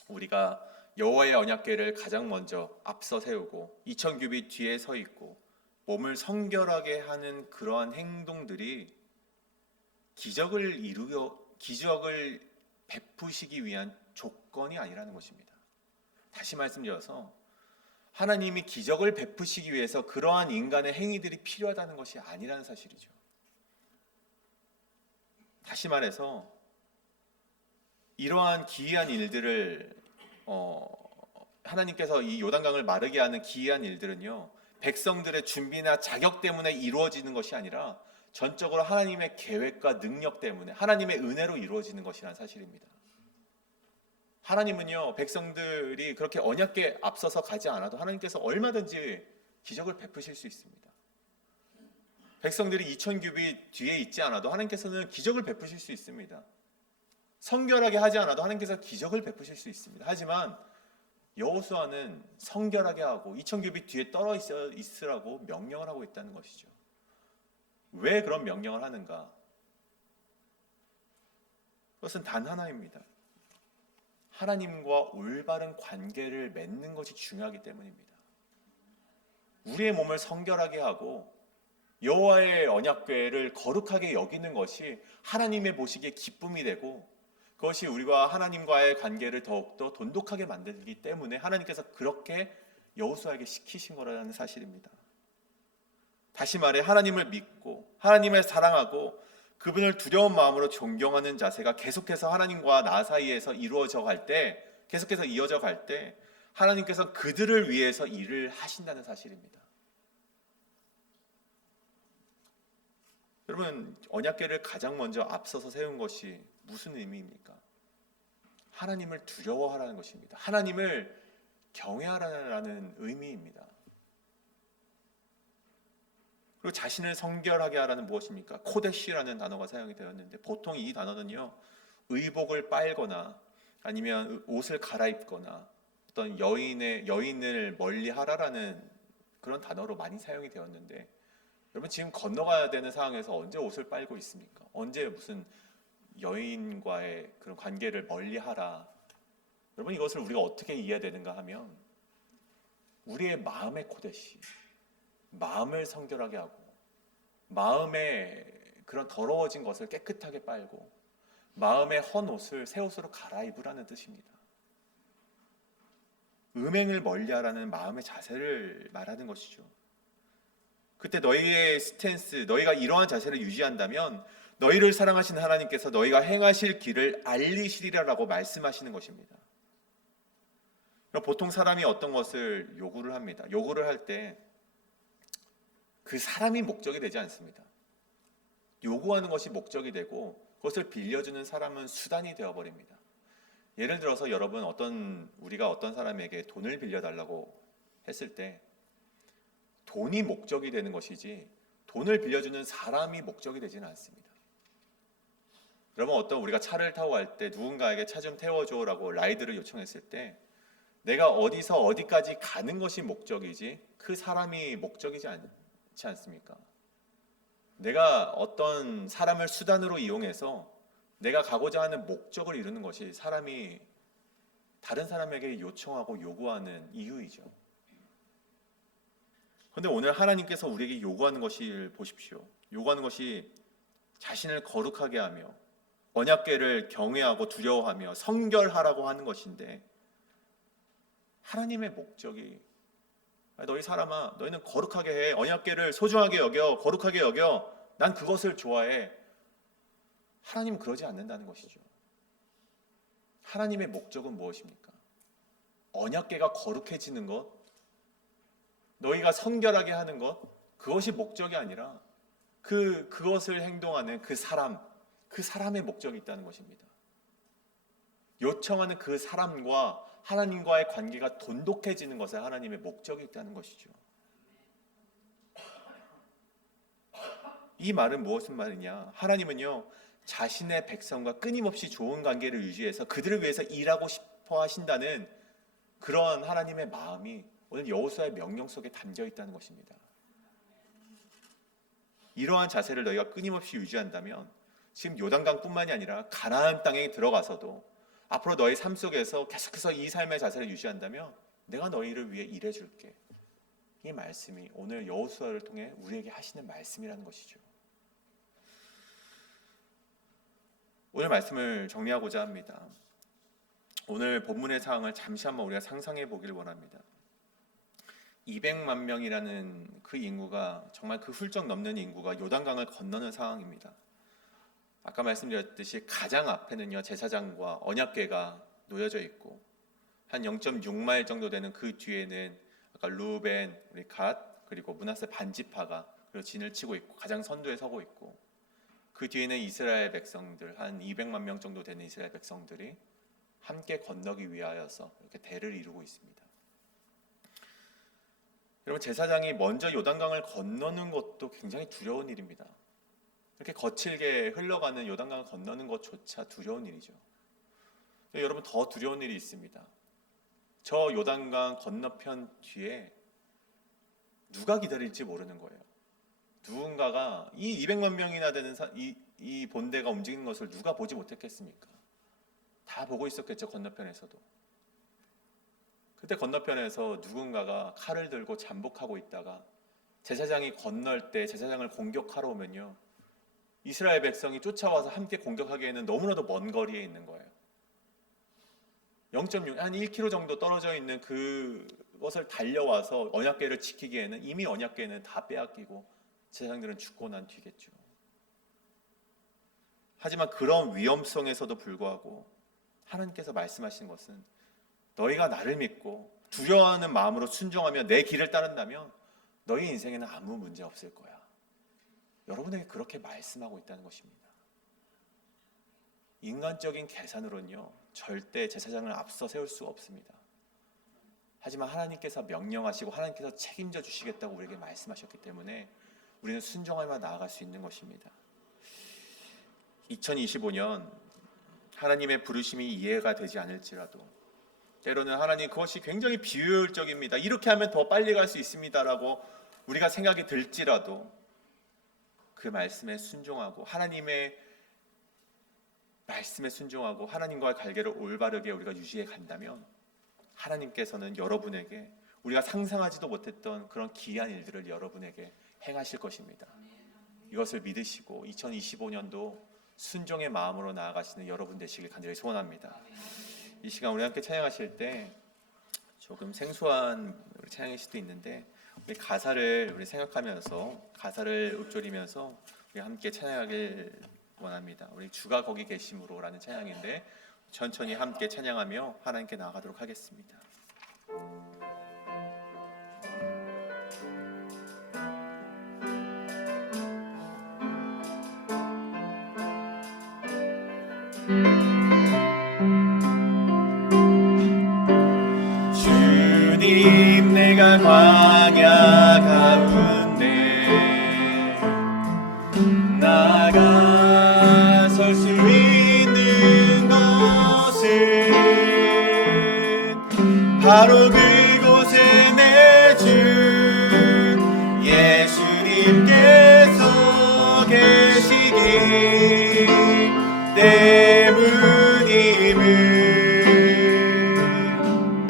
우리가 여호와의 언약궤를 가장 먼저 앞서 세우고 2000규빗 뒤에 서 있고 몸을 성결하게 하는 그러한 행동들이 기적을 베푸시기 위한 조건이 아니라는 것입니다. 다시 말씀드려서 하나님이 기적을 베푸시기 위해서 그러한 인간의 행위들이 필요하다는 것이 아니라는 사실이죠. 다시 말해서 이러한 기이한 일들을 하나님께서 이 요단강을 마르게 하는 기이한 일들은요, 백성들의 준비나 자격 때문에 이루어지는 것이 아니라 전적으로 하나님의 계획과 능력 때문에 하나님의 은혜로 이루어지는 것이라는 사실입니다. 하나님은요, 백성들이 그렇게 언약궤 앞서서 가지 않아도 하나님께서 얼마든지 기적을 베푸실 수 있습니다. 백성들이 2000규빗 뒤에 있지 않아도 하나님께서는 기적을 베푸실 수 있습니다. 성결하게 하지 않아도 하나님께서 기적을 베푸실 수 있습니다. 하지만 여호수아는 성결하게 하고 2000규빗 뒤에 떨어져 있으라고 명령을 하고 있다는 것이죠. 왜 그런 명령을 하는가? 그것은 단 하나입니다. 하나님과 올바른 관계를 맺는 것이 중요하기 때문입니다. 우리의 몸을 성결하게 하고 여호와의 언약궤를 거룩하게 여기는 것이 하나님의 보시기에 기쁨이 되고, 그것이 우리와 하나님과의 관계를 더욱더 돈독하게 만들기 때문에 하나님께서 그렇게 여호수아에게 시키신 거라는 사실입니다. 다시 말해, 하나님을 믿고 하나님을 사랑하고 그분을 두려운 마음으로 존경하는 자세가 계속해서 하나님과 나 사이에서 이루어져 갈 때, 계속해서 이어져 갈 때 하나님께서 그들을 위해서 일을 하신다는 사실입니다. 여러분, 언약궤를 가장 먼저 앞서서 세운 것이 무슨 의미입니까? 하나님을 두려워하라는 것입니다. 하나님을 경외하라는 의미입니다. 그리고 자신을 성결하게 하라는 무엇입니까? 코데시라는 단어가 사용이 되었는데, 보통 이 단어는요, 의복을 빨거나 아니면 옷을 갈아입거나 어떤 여인을 멀리하라라는 그런 단어로 많이 사용이 되었는데, 여러분, 지금 건너가야 되는 상황에서 언제 옷을 빨고 있습니까? 언제 무슨 여인과의 그런 관계를 멀리하라, 여러분, 이것을 우리가 어떻게 이해해야 되는가 하면 우리의 마음의 코데시, 마음을 성결하게 하고 마음의 그런 더러워진 것을 깨끗하게 빨고 마음의 헌 옷을 새 옷으로 갈아입으라는 뜻입니다. 음행을 멀리하라는 마음의 자세를 말하는 것이죠. 그때 너희의 스탠스, 너희가 이러한 자세를 유지한다면 너희를 사랑하시는 하나님께서 너희가 행하실 길을 알리시리라라고 말씀하시는 것입니다. 보통 사람이 어떤 것을 요구를 합니다. 요구를 할 때 그 사람이 목적이 되지 않습니다. 요구하는 것이 목적이 되고 그것을 빌려주는 사람은 수단이 되어버립니다. 예를 들어서 여러분, 우리가 어떤 사람에게 돈을 빌려달라고 했을 때 돈이 목적이 되는 것이지 돈을 빌려주는 사람이 목적이 되지는 않습니다. 여러분, 우리가 차를 타고 갈 때 누군가에게 차 좀 태워줘라고 라이드를 요청했을 때 내가 어디서 어디까지 가는 것이 목적이지 그 사람이 목적이지 않지 않습니까? 내가 어떤 사람을 수단으로 이용해서 내가 가고자 하는 목적을 이루는 것이 사람이 다른 사람에게 요청하고 요구하는 이유이죠. 그런데 오늘 하나님께서 우리에게 요구하는 것을 보십시오. 요구하는 것이 자신을 거룩하게 하며 언약궤를 경외하고 두려워하며 성결하라고 하는 것인데, 하나님의 목적이 너희 사람아, 너희는 거룩하게 해, 언약궤를 소중하게 여겨, 거룩하게 여겨, 난 그것을 좋아해. 하나님은 그러지 않는다는 것이죠. 하나님의 목적은 무엇입니까? 언약궤가 거룩해지는 것, 너희가 성결하게 하는 것, 그것이 목적이 아니라 그것을 행동하는 그 사람의 목적이 있다는 것입니다. 요청하는 그 사람과 하나님과의 관계가 돈독해지는 것에 하나님의 목적이 있다는 것이죠. 이 말은 무엇인 말이냐? 하나님은요, 자신의 백성과 끊임없이 좋은 관계를 유지해서 그들을 위해서 일하고 싶어 하신다는 그런 하나님의 마음이 오늘 여호수아의 명령 속에 담겨 있다는 것입니다. 이러한 자세를 너희가 끊임없이 유지한다면 지금 요단강뿐만이 아니라 가나안 땅에 들어가서도 앞으로 너희 삶 속에서 계속해서 이 삶의 자세를 유지한다면 내가 너희를 위해 일해줄게. 이 말씀이 오늘 여호수아를 통해 우리에게 하시는 말씀이라는 것이죠. 오늘 말씀을 정리하고자 합니다. 오늘 본문의 상황을 잠시 한번 우리가 상상해 보기를 원합니다. 200만 명이라는 그 인구가, 정말 그 훌쩍 넘는 인구가 요단강을 건너는 상황입니다. 아까 말씀드렸듯이 가장 앞에는요, 제사장과 언약궤가 놓여져 있고, 한 0.6마일 정도 되는 그 뒤에는 아까 루벤, 우리 갓, 그리고 므낫세 반지파가 그리고 진을 치고 있고 가장 선두에 서고 있고, 그 뒤에는 이스라엘 백성들, 한 200만 명 정도 되는 이스라엘 백성들이 함께 건너기 위하여서 이렇게 대를 이루고 있습니다. 여러분, 제사장이 먼저 요단강을 건너는 것도 굉장히 두려운 일입니다. 이렇게 거칠게 흘러가는 요단강을 건너는 것조차 두려운 일이죠. 여러분, 더 두려운 일이 있습니다. 저 요단강 건너편 뒤에 누가 기다릴지 모르는 거예요. 누군가가 이 200만 명이나 되는 이 본대가 움직이는 것을 누가 보지 못했겠습니까? 다 보고 있었겠죠, 건너편에서도. 그때 건너편에서 누군가가 칼을 들고 잠복하고 있다가 제사장이 건널 때 제사장을 공격하러 오면요, 이스라엘 백성이 쫓아와서 함께 공격하기에는 너무나도 먼 거리에 있는 거예요. 0.6, 한 1km 정도 떨어져 있는 그것을 달려와서 언약궤를 지키기에는 이미 언약궤는 다 빼앗기고 제사장들은 죽고 난 뒤겠죠. 하지만 그런 위험성에서도 불구하고 하나님께서 말씀하신 것은 너희가 나를 믿고 두려워하는 마음으로 순종하며 내 길을 따른다면 너희 인생에는 아무 문제 없을 거야. 여러분에게 그렇게 말씀하고 있다는 것입니다. 인간적인 계산으로는요, 절대 제사장을 앞서 세울 수가 없습니다. 하지만 하나님께서 명령하시고 하나님께서 책임져 주시겠다고 우리에게 말씀하셨기 때문에 우리는 순종하며 나아갈 수 있는 것입니다. 2025년 하나님의 부르심이 이해가 되지 않을지라도, 때로는 하나님 그것이 굉장히 비효율적입니다, 이렇게 하면 더 빨리 갈 수 있습니다라고 우리가 생각이 들지라도 그 말씀에 순종하고 하나님의 말씀에 순종하고 하나님과의 관계를 올바르게 우리가 유지해 간다면 하나님께서는 여러분에게 우리가 상상하지도 못했던 그런 귀한 일들을 여러분에게 행하실 것입니다. 이것을 믿으시고 2025년도 순종의 마음으로 나아가시는 여러분 되시길 간절히 소원합니다. 이 시간 우리 함께 찬양하실 때 조금 생소한 우리 찬양일 수도 있는데 우리 가사를 우리 생각하면서 가사를 읊조리면서 우리 함께 찬양하길 원합니다. 우리 주가 거기 계심으로라는 찬양인데 천천히 함께 찬양하며 하나님께 나아가도록 하겠습니다. 주님 내가 광야 가운데 나가설 수 있는 것은 바로 그곳에 내 주 예수님께서 계시기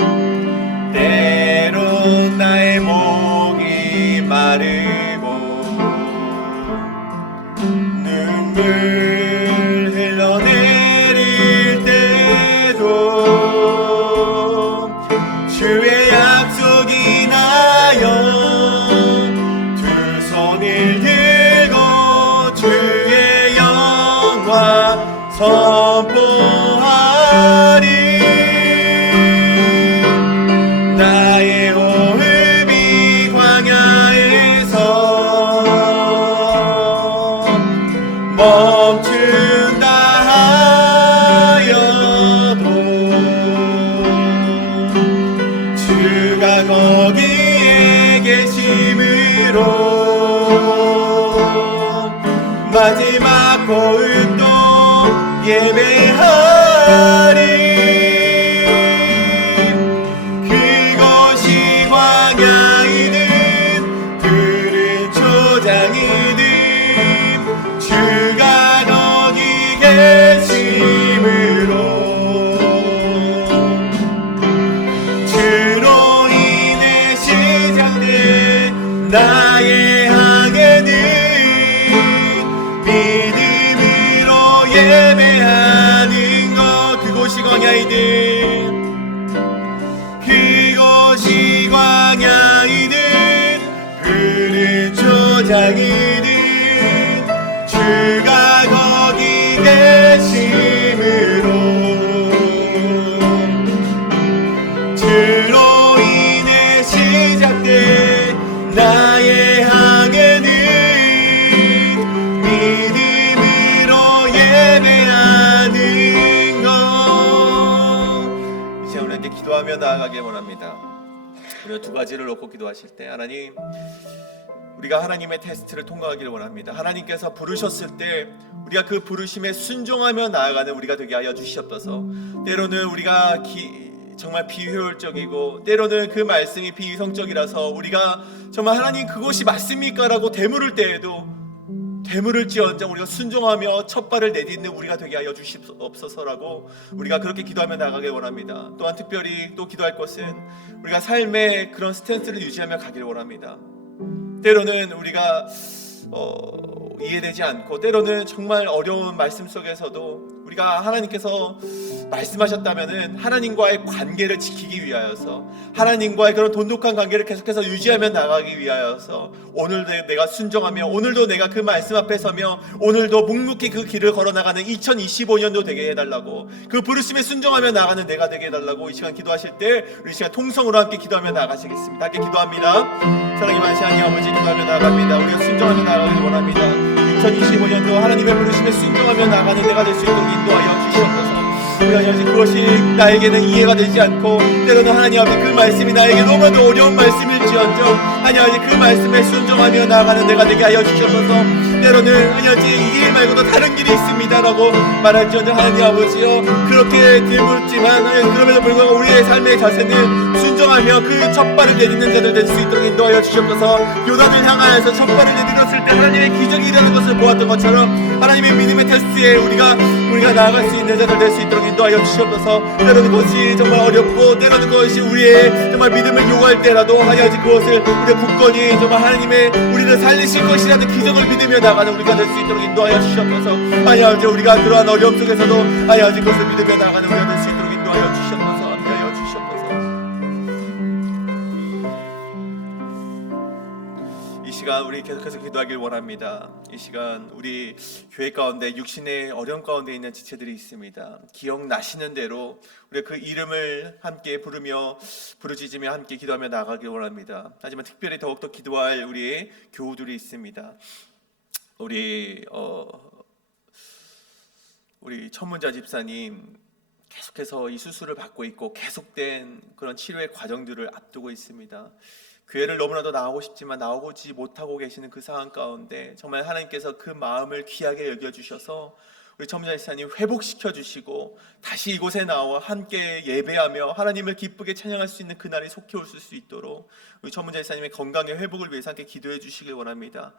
때문임을 때론 나의 목이 마르고 눈물 흘러내릴 때도 주의 약속이 나여 두 손을 들고 주의 영광 선포하리. 나의 호흡이 광야에서 멈춘다 하여도 주가 거기에 계심으로 마지막 호흡도 예배하리. 그것이 광야이든 푸른 초장이든 주가 거기 계심으로 주로 인해 시작된 나의 항해는 믿음으로 예배하는 것. 그곳이 광야이든 그곳이 광야이든 푸른 초장이든 주가 거기 계심으로 주로 인해 시작된 나의 항해는 믿음으로 예배하는 것. 이제 우리에게 기도하며 나아가길 원합니다. 우리가 두 가지를 놓고 기도하실 때 하나님, 우리가 하나님의 테스트를 통과하기를 원합니다. 하나님께서 부르셨을 때 우리가 그 부르심에 순종하며 나아가는 우리가 되게 하여 주시옵소서. 때로는 우리가 정말 비효율적이고 때로는 그 말씀이 비이성적이라서 우리가 정말 하나님 그것이 맞습니까? 라고 되물을 때에도 되물을지언정 우리가 순종하며 첫 발을 내딛는 우리가 되게 하여 주시옵소서라고 우리가 그렇게 기도하며 나가길 원합니다. 또한 특별히 또 기도할 것은 우리가 삶의 그런 스탠스를 유지하며 가기를 원합니다. 때로는 우리가 이해되지 않고 때로는 정말 어려운 말씀 속에서도 우리가 하나님께서 말씀하셨다면은 하나님과의 관계를 지키기 위하여서 하나님과의 그런 돈독한 관계를 계속해서 유지하며 나가기 위하여서 오늘도 내가 순종하며 오늘도 내가 그 말씀 앞에 서며 오늘도 묵묵히 그 길을 걸어나가는 2025년도 되게 해달라고, 그 부르심에 순종하며 나가는 내가 되게 해달라고 이 시간 기도하실 때 우리 시간 통성으로 함께 기도하며 나가시겠습니다. 함께 기도합니다. 사랑의 만시하니 아버지 기도하며 나갑니다. 우리가 순종하며 나가길 원합니다. 2025년도 하나님의 부르심에 순종하며 나가는 내가 될 수 있도록 인도하여 주시옵소서. 우리가 그것이 나에게는 이해가 되지 않고 때로는 하나님 앞에 그 말씀이 나에게 너무나도 어려운 말씀일지언정 하나님 아버지 그 말씀에 순종하며 나아가는 내가 되게 하여 주시옵소서. 때로는 하나님 아버지 이 길 말고도 다른 길이 있습니다라고 말할지언정 하나님 아버지요, 그렇게 들물지만 그럼에도 불구하고 우리의 삶의 자세는 순종하며 그 첫 발을 내딛는 자들 될 수 있도록 인도하여 주시옵소서. 요단을 향하여서 첫 발을 내딛었을 때 하나님의 기적이 일어나는 것을 보았던 것처럼 하나님의 믿음의 테스트에 우리가 나아갈 수 있는 자들 될 수 있도록 인도하여 주시옵소서. 때로는 것이 정말 어렵고 때로는 것이 우리의 정말 믿음을 요구할 때라도 하여지 그것을 우리가 굳건히 정말 하나님의 우리를 살리실 것이라는 기적을 믿으며 나가는 우리가 될 수 있도록 인도하여 주시옵소서. 하여지 우리가 그러한 어려움 속에서도 하여지 그것을 믿으며 나가는 우리가 될 수 있도록 인도하여 주시옵소서. 함께하여 주시옵소서. 이 시간 우리 계속해서 기도하길 원합니다. 이 시간 우리 교회 가운데 육신의 어려움 가운데 있는 지체들이 있습니다. 기억나시는 대로 우리 그 이름을 함께 부르짖으며 함께 기도하며 나가길 원합니다. 하지만 특별히 더욱더 기도할 우리 교우들이 있습니다. 우리 천문자 집사님 계속해서 이 수술을 받고 있고 계속된 그런 치료의 과정들을 앞두고 있습니다. 교회를 너무나도 나오고 싶지만 나오지 못하고 계시는 그 상황 가운데 정말 하나님께서 그 마음을 귀하게 여겨주셔서 우리 천문자 집사님 회복시켜 주시고 다시 이곳에 나와 함께 예배하며 하나님을 기쁘게 찬양할 수 있는 그날이 속히 올 수 있도록 우리 천문자 집사님의 건강의 회복을 위해서 함께 기도해 주시길 원합니다.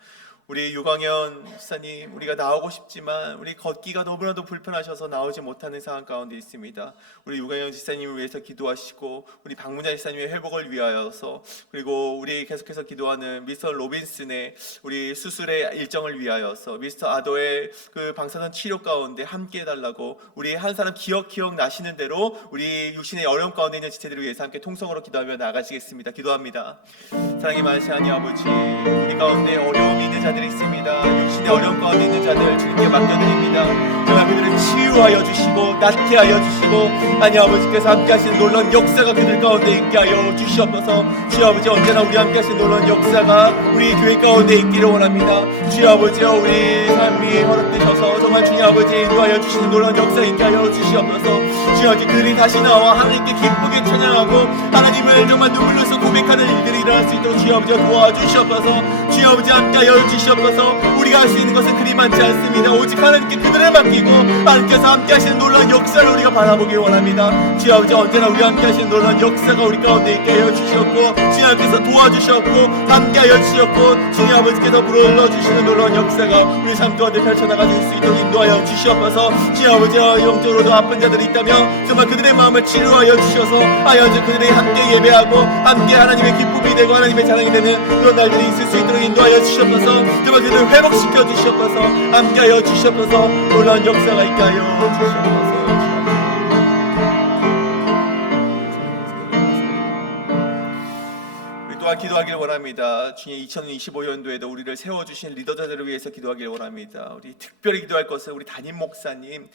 우리 유광현 집사님, 우리가 나오고 싶지만 우리 걷기가 너무나도 불편하셔서 나오지 못하는 상황 가운데 있습니다. 우리 유광현 집사님을 위해서 기도하시고 우리 박문자 집사님의 회복을 위하여서, 그리고 우리 계속해서 기도하는 미스터 로빈슨의 우리 수술의 일정을 위하여서, 미스터 아도의 그 방사선 치료 가운데 함께 해달라고 우리 한 사람 기억 나시는 대로 우리 육신의 어려움 가운데 있는 지체들을 위해서 함께 통성으로 기도하며 나가시겠습니다. 기도합니다. 사랑이 많으신 하나님 아버지, 우리 가운데 어려움이 있는 자들이 있습니다. 육신의 어려움 가운데 있는 자들 주님께 맡겨드립니다. 정말 그들을 치유하여 주시고 낫게 하여 주시고 하나님 아버지께서 함께 하시는 놀라운 역사가 그들 가운데 있게 하여 주시옵소서. 주여 아버지, 언제나 우리 함께 하시는 놀라운 역사가 우리 교회 가운데 있기를 원합니다. 주여 아버지여, 우리 삶이 허락되셔서 정말 주님 아버지 인도하여 주시는 놀라운 역사 있게 하여 주시옵소서. 주여 아버지, 그들이 다시 나와 하나님께 기쁘게 찬양하고 하나님을 정말 눈물로서 고백하는 일들이 일어날 수 있도록 주여 아버지 도와주시옵소서. 주여 아버지 함께 하여 주시옵소서. 우리가 할 수 있는 것은 그리 많지 않습니다. 오직 하나님께 그들을 맡기고 하나님께서 함께 하시는 놀라운 역사를 우리가 바라보길 원합니다. 주여 아버지, 언제나 우리 함께 하시는 놀라운 역사가 우리 가운데 있게 하여 주시옵고 주님께서 도와주셨고 함께 하여 주셨고 주님 아버지께서 불러주시는 놀라운 역사가 우리 삶 가운데 펼쳐나가질 수 있도록 인도하여 주시옵소서. 주님 아버지, 영적으로도 아픈 자들이 있다면 정말 그들의 마음을 치료하여 주셔서 하여주 그들이 함께 예배하고 함께 하나님의 기쁨이 되고 하나님의 자랑이 되는 그런 날들이 있을 수 있도록 인도하여 주시옵소서. 정말 그들을 회복시켜 주시옵소서. 함께 하여 주시옵소서. 놀라운 역사가 있게 하여 주시옵소서. 또한 기도하길 원합니다. 주님, 2025년도에도 우리를 세워주신 리더자들을 위해서 기도하길 원합니다. 우리 특별히 기도할 것은 우리 담임 목사님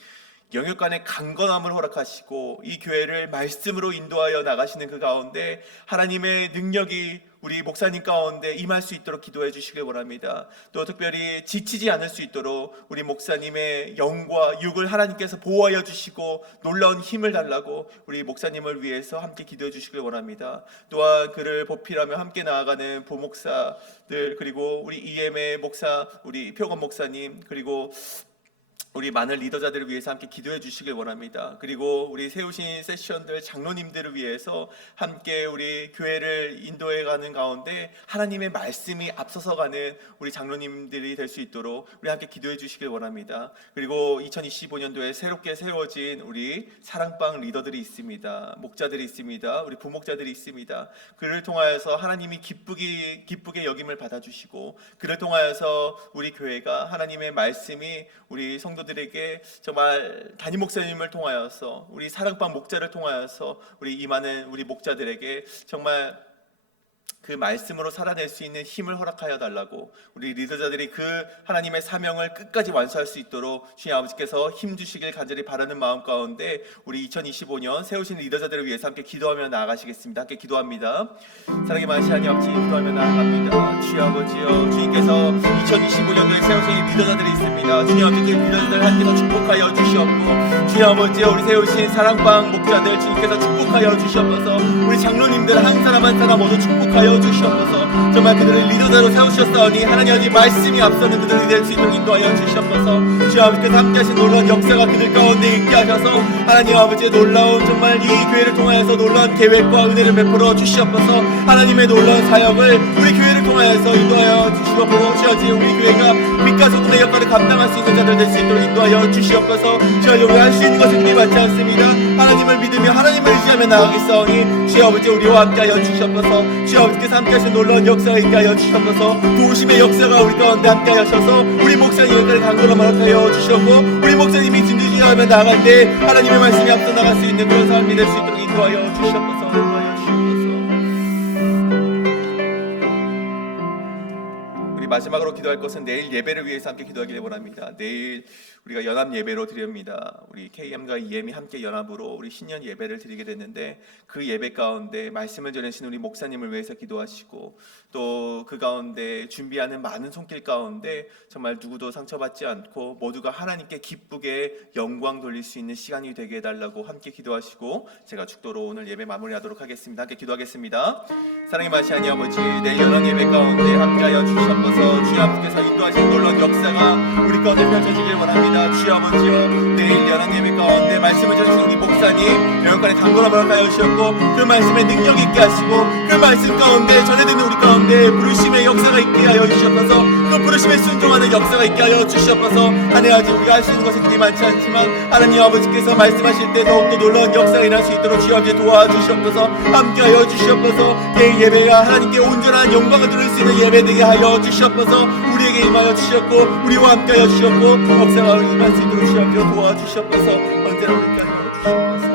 영역간의 강건함을 허락하시고 이 교회를 말씀으로 인도하여 나가시는 그 가운데 하나님의 능력이 우리 목사님 가운데 임할 수 있도록 기도해 주시길 원합니다. 또 특별히 지치지 않을 수 있도록 우리 목사님의 영과 육을 하나님께서 보호하여 주시고 놀라운 힘을 달라고 우리 목사님을 위해서 함께 기도해 주시길 원합니다. 또한 그를 보필하며 함께 나아가는 부목사들, 그리고 우리 EM의 목사, 우리 표건 목사님, 그리고 우리 많은 리더자들을 위해서 함께 기도해 주시길 원합니다. 그리고 우리 세우신 세션들 장로님들을 위해서 함께 우리 교회를 인도해가는 가운데 하나님의 말씀이 앞서서 가는 우리 장로님들이 될 수 있도록 우리 함께 기도해 주시길 원합니다. 그리고 2025년도에 새롭게 세워진 우리 사랑방 리더들이 있습니다. 목자들이 있습니다. 우리 부목자들이 있습니다. 그를 통하여서 하나님이 기쁘게 여김을 받아주시고 그를 통하여서 우리 교회가 하나님의 말씀이 우리 성도들에게 정말 담임 목사님을 통하여서 우리 사랑방 목자를 통하여서 우리 임하는 우리 목자들에게 정말 그 말씀으로 살아낼 수 있는 힘을 허락하여 달라고 우리 리더자들이 그 하나님의 사명을 끝까지 완수할 수 있도록 주님 아버지께서 힘 주시길 간절히 바라는 마음 가운데 우리 2025년 세우신 리더자들을 위해서 함께 기도하며 나아가시겠습니다. 함께 기도합니다. 사랑의 많으신 하나님 아버지, 기도하며 나아갑니다. 주여 아버지여, 주님께서 2025년도에 세우신 리더자들이 있습니다. 주님 아버지, 그 리더자들 함께서 축복하여 주시옵고 주님 아버지여, 우리 세우신 사랑방 목자들 주님께서 축복하여 주시옵소서. 우리 장로님들 한 사람 한 사람 모두 축복하여 하여 주시옵소서. 정말 그들을 리더자로 세우셨사오니 하나님 아버지 말씀이 앞서는 그들이 될 수 있도록 인도하여 주시옵소서. 주여 아버지께서 함께 하신 놀라운 역사가 그들 가운데 있게 하셔서 하나님 아버지의 놀라운 정말 이 교회를 통하여서 놀라운 계획과 은혜를 베풀어 주시옵소서. 하나님의 놀라운 사역을 우리 교회를 통하여서 인도하여 주시옵고 주여 우리 교회가 빛과 소금의 역할을 감당할 수 있는 자들 될 수 있도록 인도하여 주시옵소서. 주여 우리 할 수 있는 것은 그리 많지 않습니다. 하나님을 믿으며 하나님을 의지하며 나아가겠사오니 주여 아버지 우리와 함께하여 주시옵소서. 주여 아버지께서 함께하신 놀라운 역사가 있게 하여 주시옵소서. 도우심의 역사가 우리 가운데 함께하여 주셔서 우리 목사님을 강건함을 허락하여 주시옵고 우리 목사님이 진두지휘하며 나아갈 때 하나님의 말씀이 앞서 나갈 수 있는 그런 삶이 될 수 있도록 인도하여 주시옵소서. 인도하여 주시옵소서. 우리 마지막으로 기도할 것은 내일 예배를 위해서 함께 기도하기를 원합니다. 내일 우리가 연합 예배로 드립니다. 우리 KM과 EM이 함께 연합으로 우리 신년 예배를 드리게 됐는데 그 예배 가운데 말씀을 전하시는 우리 목사님을 위해서 기도하시고 또 그 가운데 준비하는 많은 손길 가운데 정말 누구도 상처받지 않고 모두가 하나님께 기쁘게 영광 돌릴 수 있는 시간이 되게 해달라고 함께 기도하시고 제가 축도로 오늘 예배 마무리하도록 하겠습니다. 함께 기도하겠습니다. 사랑의 마시아니 아버지, 내일 연합 예배 가운데 함께하여 주시옵소서. 주여 아버지께서 인도하신 놀라운 역사가 우리 가운데 펼쳐지길 원합니다. 주여 아버지여, 내일 연합 예배 가운데 말씀을 전하시는 우리 목사님 영역간에 강건함을 허락하여 주셨고 그 말씀에 능력 있게 하시고 그 말씀 가운데 전해드리는 우리 가운데 부르심의 역사가 있게 하여 주시옵소서. 그 부르심에 순종하는 역사가 있게 하여 주시옵소서. 한 해 아직 우리가 할 수 있는 것은 그리 많지 않지만 하나님 아버지께서 말씀하실 때 더욱더 놀라운 역사가 일어날 수 있도록 주여 아버지 도와주시옵소서. 함께하여 주시옵소서. 내일 예배가 하나님께 온전한 영광을 드릴 수 있는 예배 되게 하여 주시옵소서. 우리에게 임하여 주셨고 우리와 함께하여 주셨고 역사가 임할 수 있도록 주여 아버지 도와주시옵소서. 언제나 우리까지 하여 주시옵소서.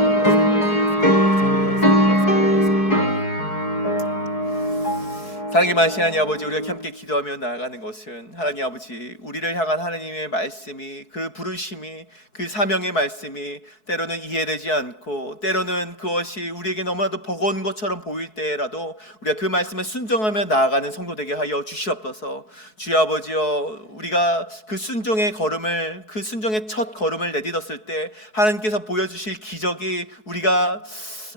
사랑의 마시아니 아버지, 우리가 함께 기도하며 나아가는 것은 하나님 아버지 우리를 향한 하나님의 말씀이 그 부르심이 그 사명의 말씀이 때로는 이해되지 않고 때로는 그것이 우리에게 너무나도 버거운 것처럼 보일 때라도 우리가 그 말씀에 순종하며 나아가는 성도 되게 하여 주시옵소서. 주여 아버지여, 우리가 그 순종의 걸음을 그 순종의 첫 걸음을 내딛었을 때 하나님께서 보여주실 기적이 우리가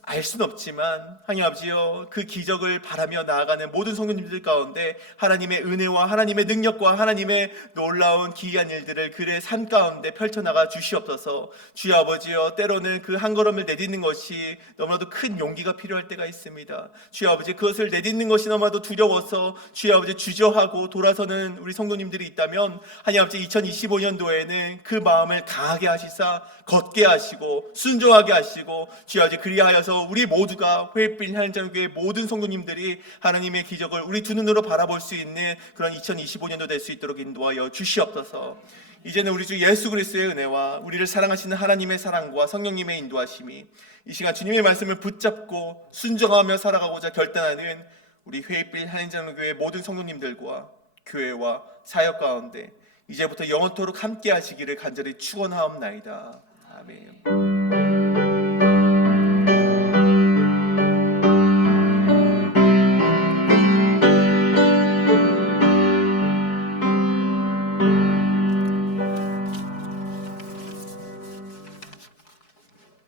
알 수는 없지만 하나님 아버지여, 그 기적을 바라며 나아가는 모든 성도님들 가운데 하나님의 은혜와 하나님의 능력과 하나님의 놀라운 기이한 일들을 그의 삶 가운데 펼쳐나가 주시옵소서. 주여 아버지여, 때로는 그 한 걸음을 내딛는 것이 너무나도 큰 용기가 필요할 때가 있습니다. 주여 아버지, 그것을 내딛는 것이 너무나도 두려워서 주여 아버지 주저하고 돌아서는 우리 성도님들이 있다면 하나님 아버지 2025년도에는 그 마음을 강하게 하시사 걷게 하시고 순종하게 하시고 주여 아버지 그리하여서 우리 모두가 회빛 하나님교회 모든 성도님들이 하나님의 기적을 우리 두 눈으로 바라볼 수 있는 그런 2025년도 될 수 있도록 인도하여 주시옵소서. 이제는 우리 주 예수 그리스도의 은혜와 우리를 사랑하시는 하나님의 사랑과 성령님의 인도하심이 이 시간 주님의 말씀을 붙잡고 순종하며 살아가고자 결단하는 우리 회빛 하나님교회 모든 성도님들과 교회와 사역 가운데 이제부터 영원토록 함께 하시기를 간절히 축원하옵나이다. 아멘.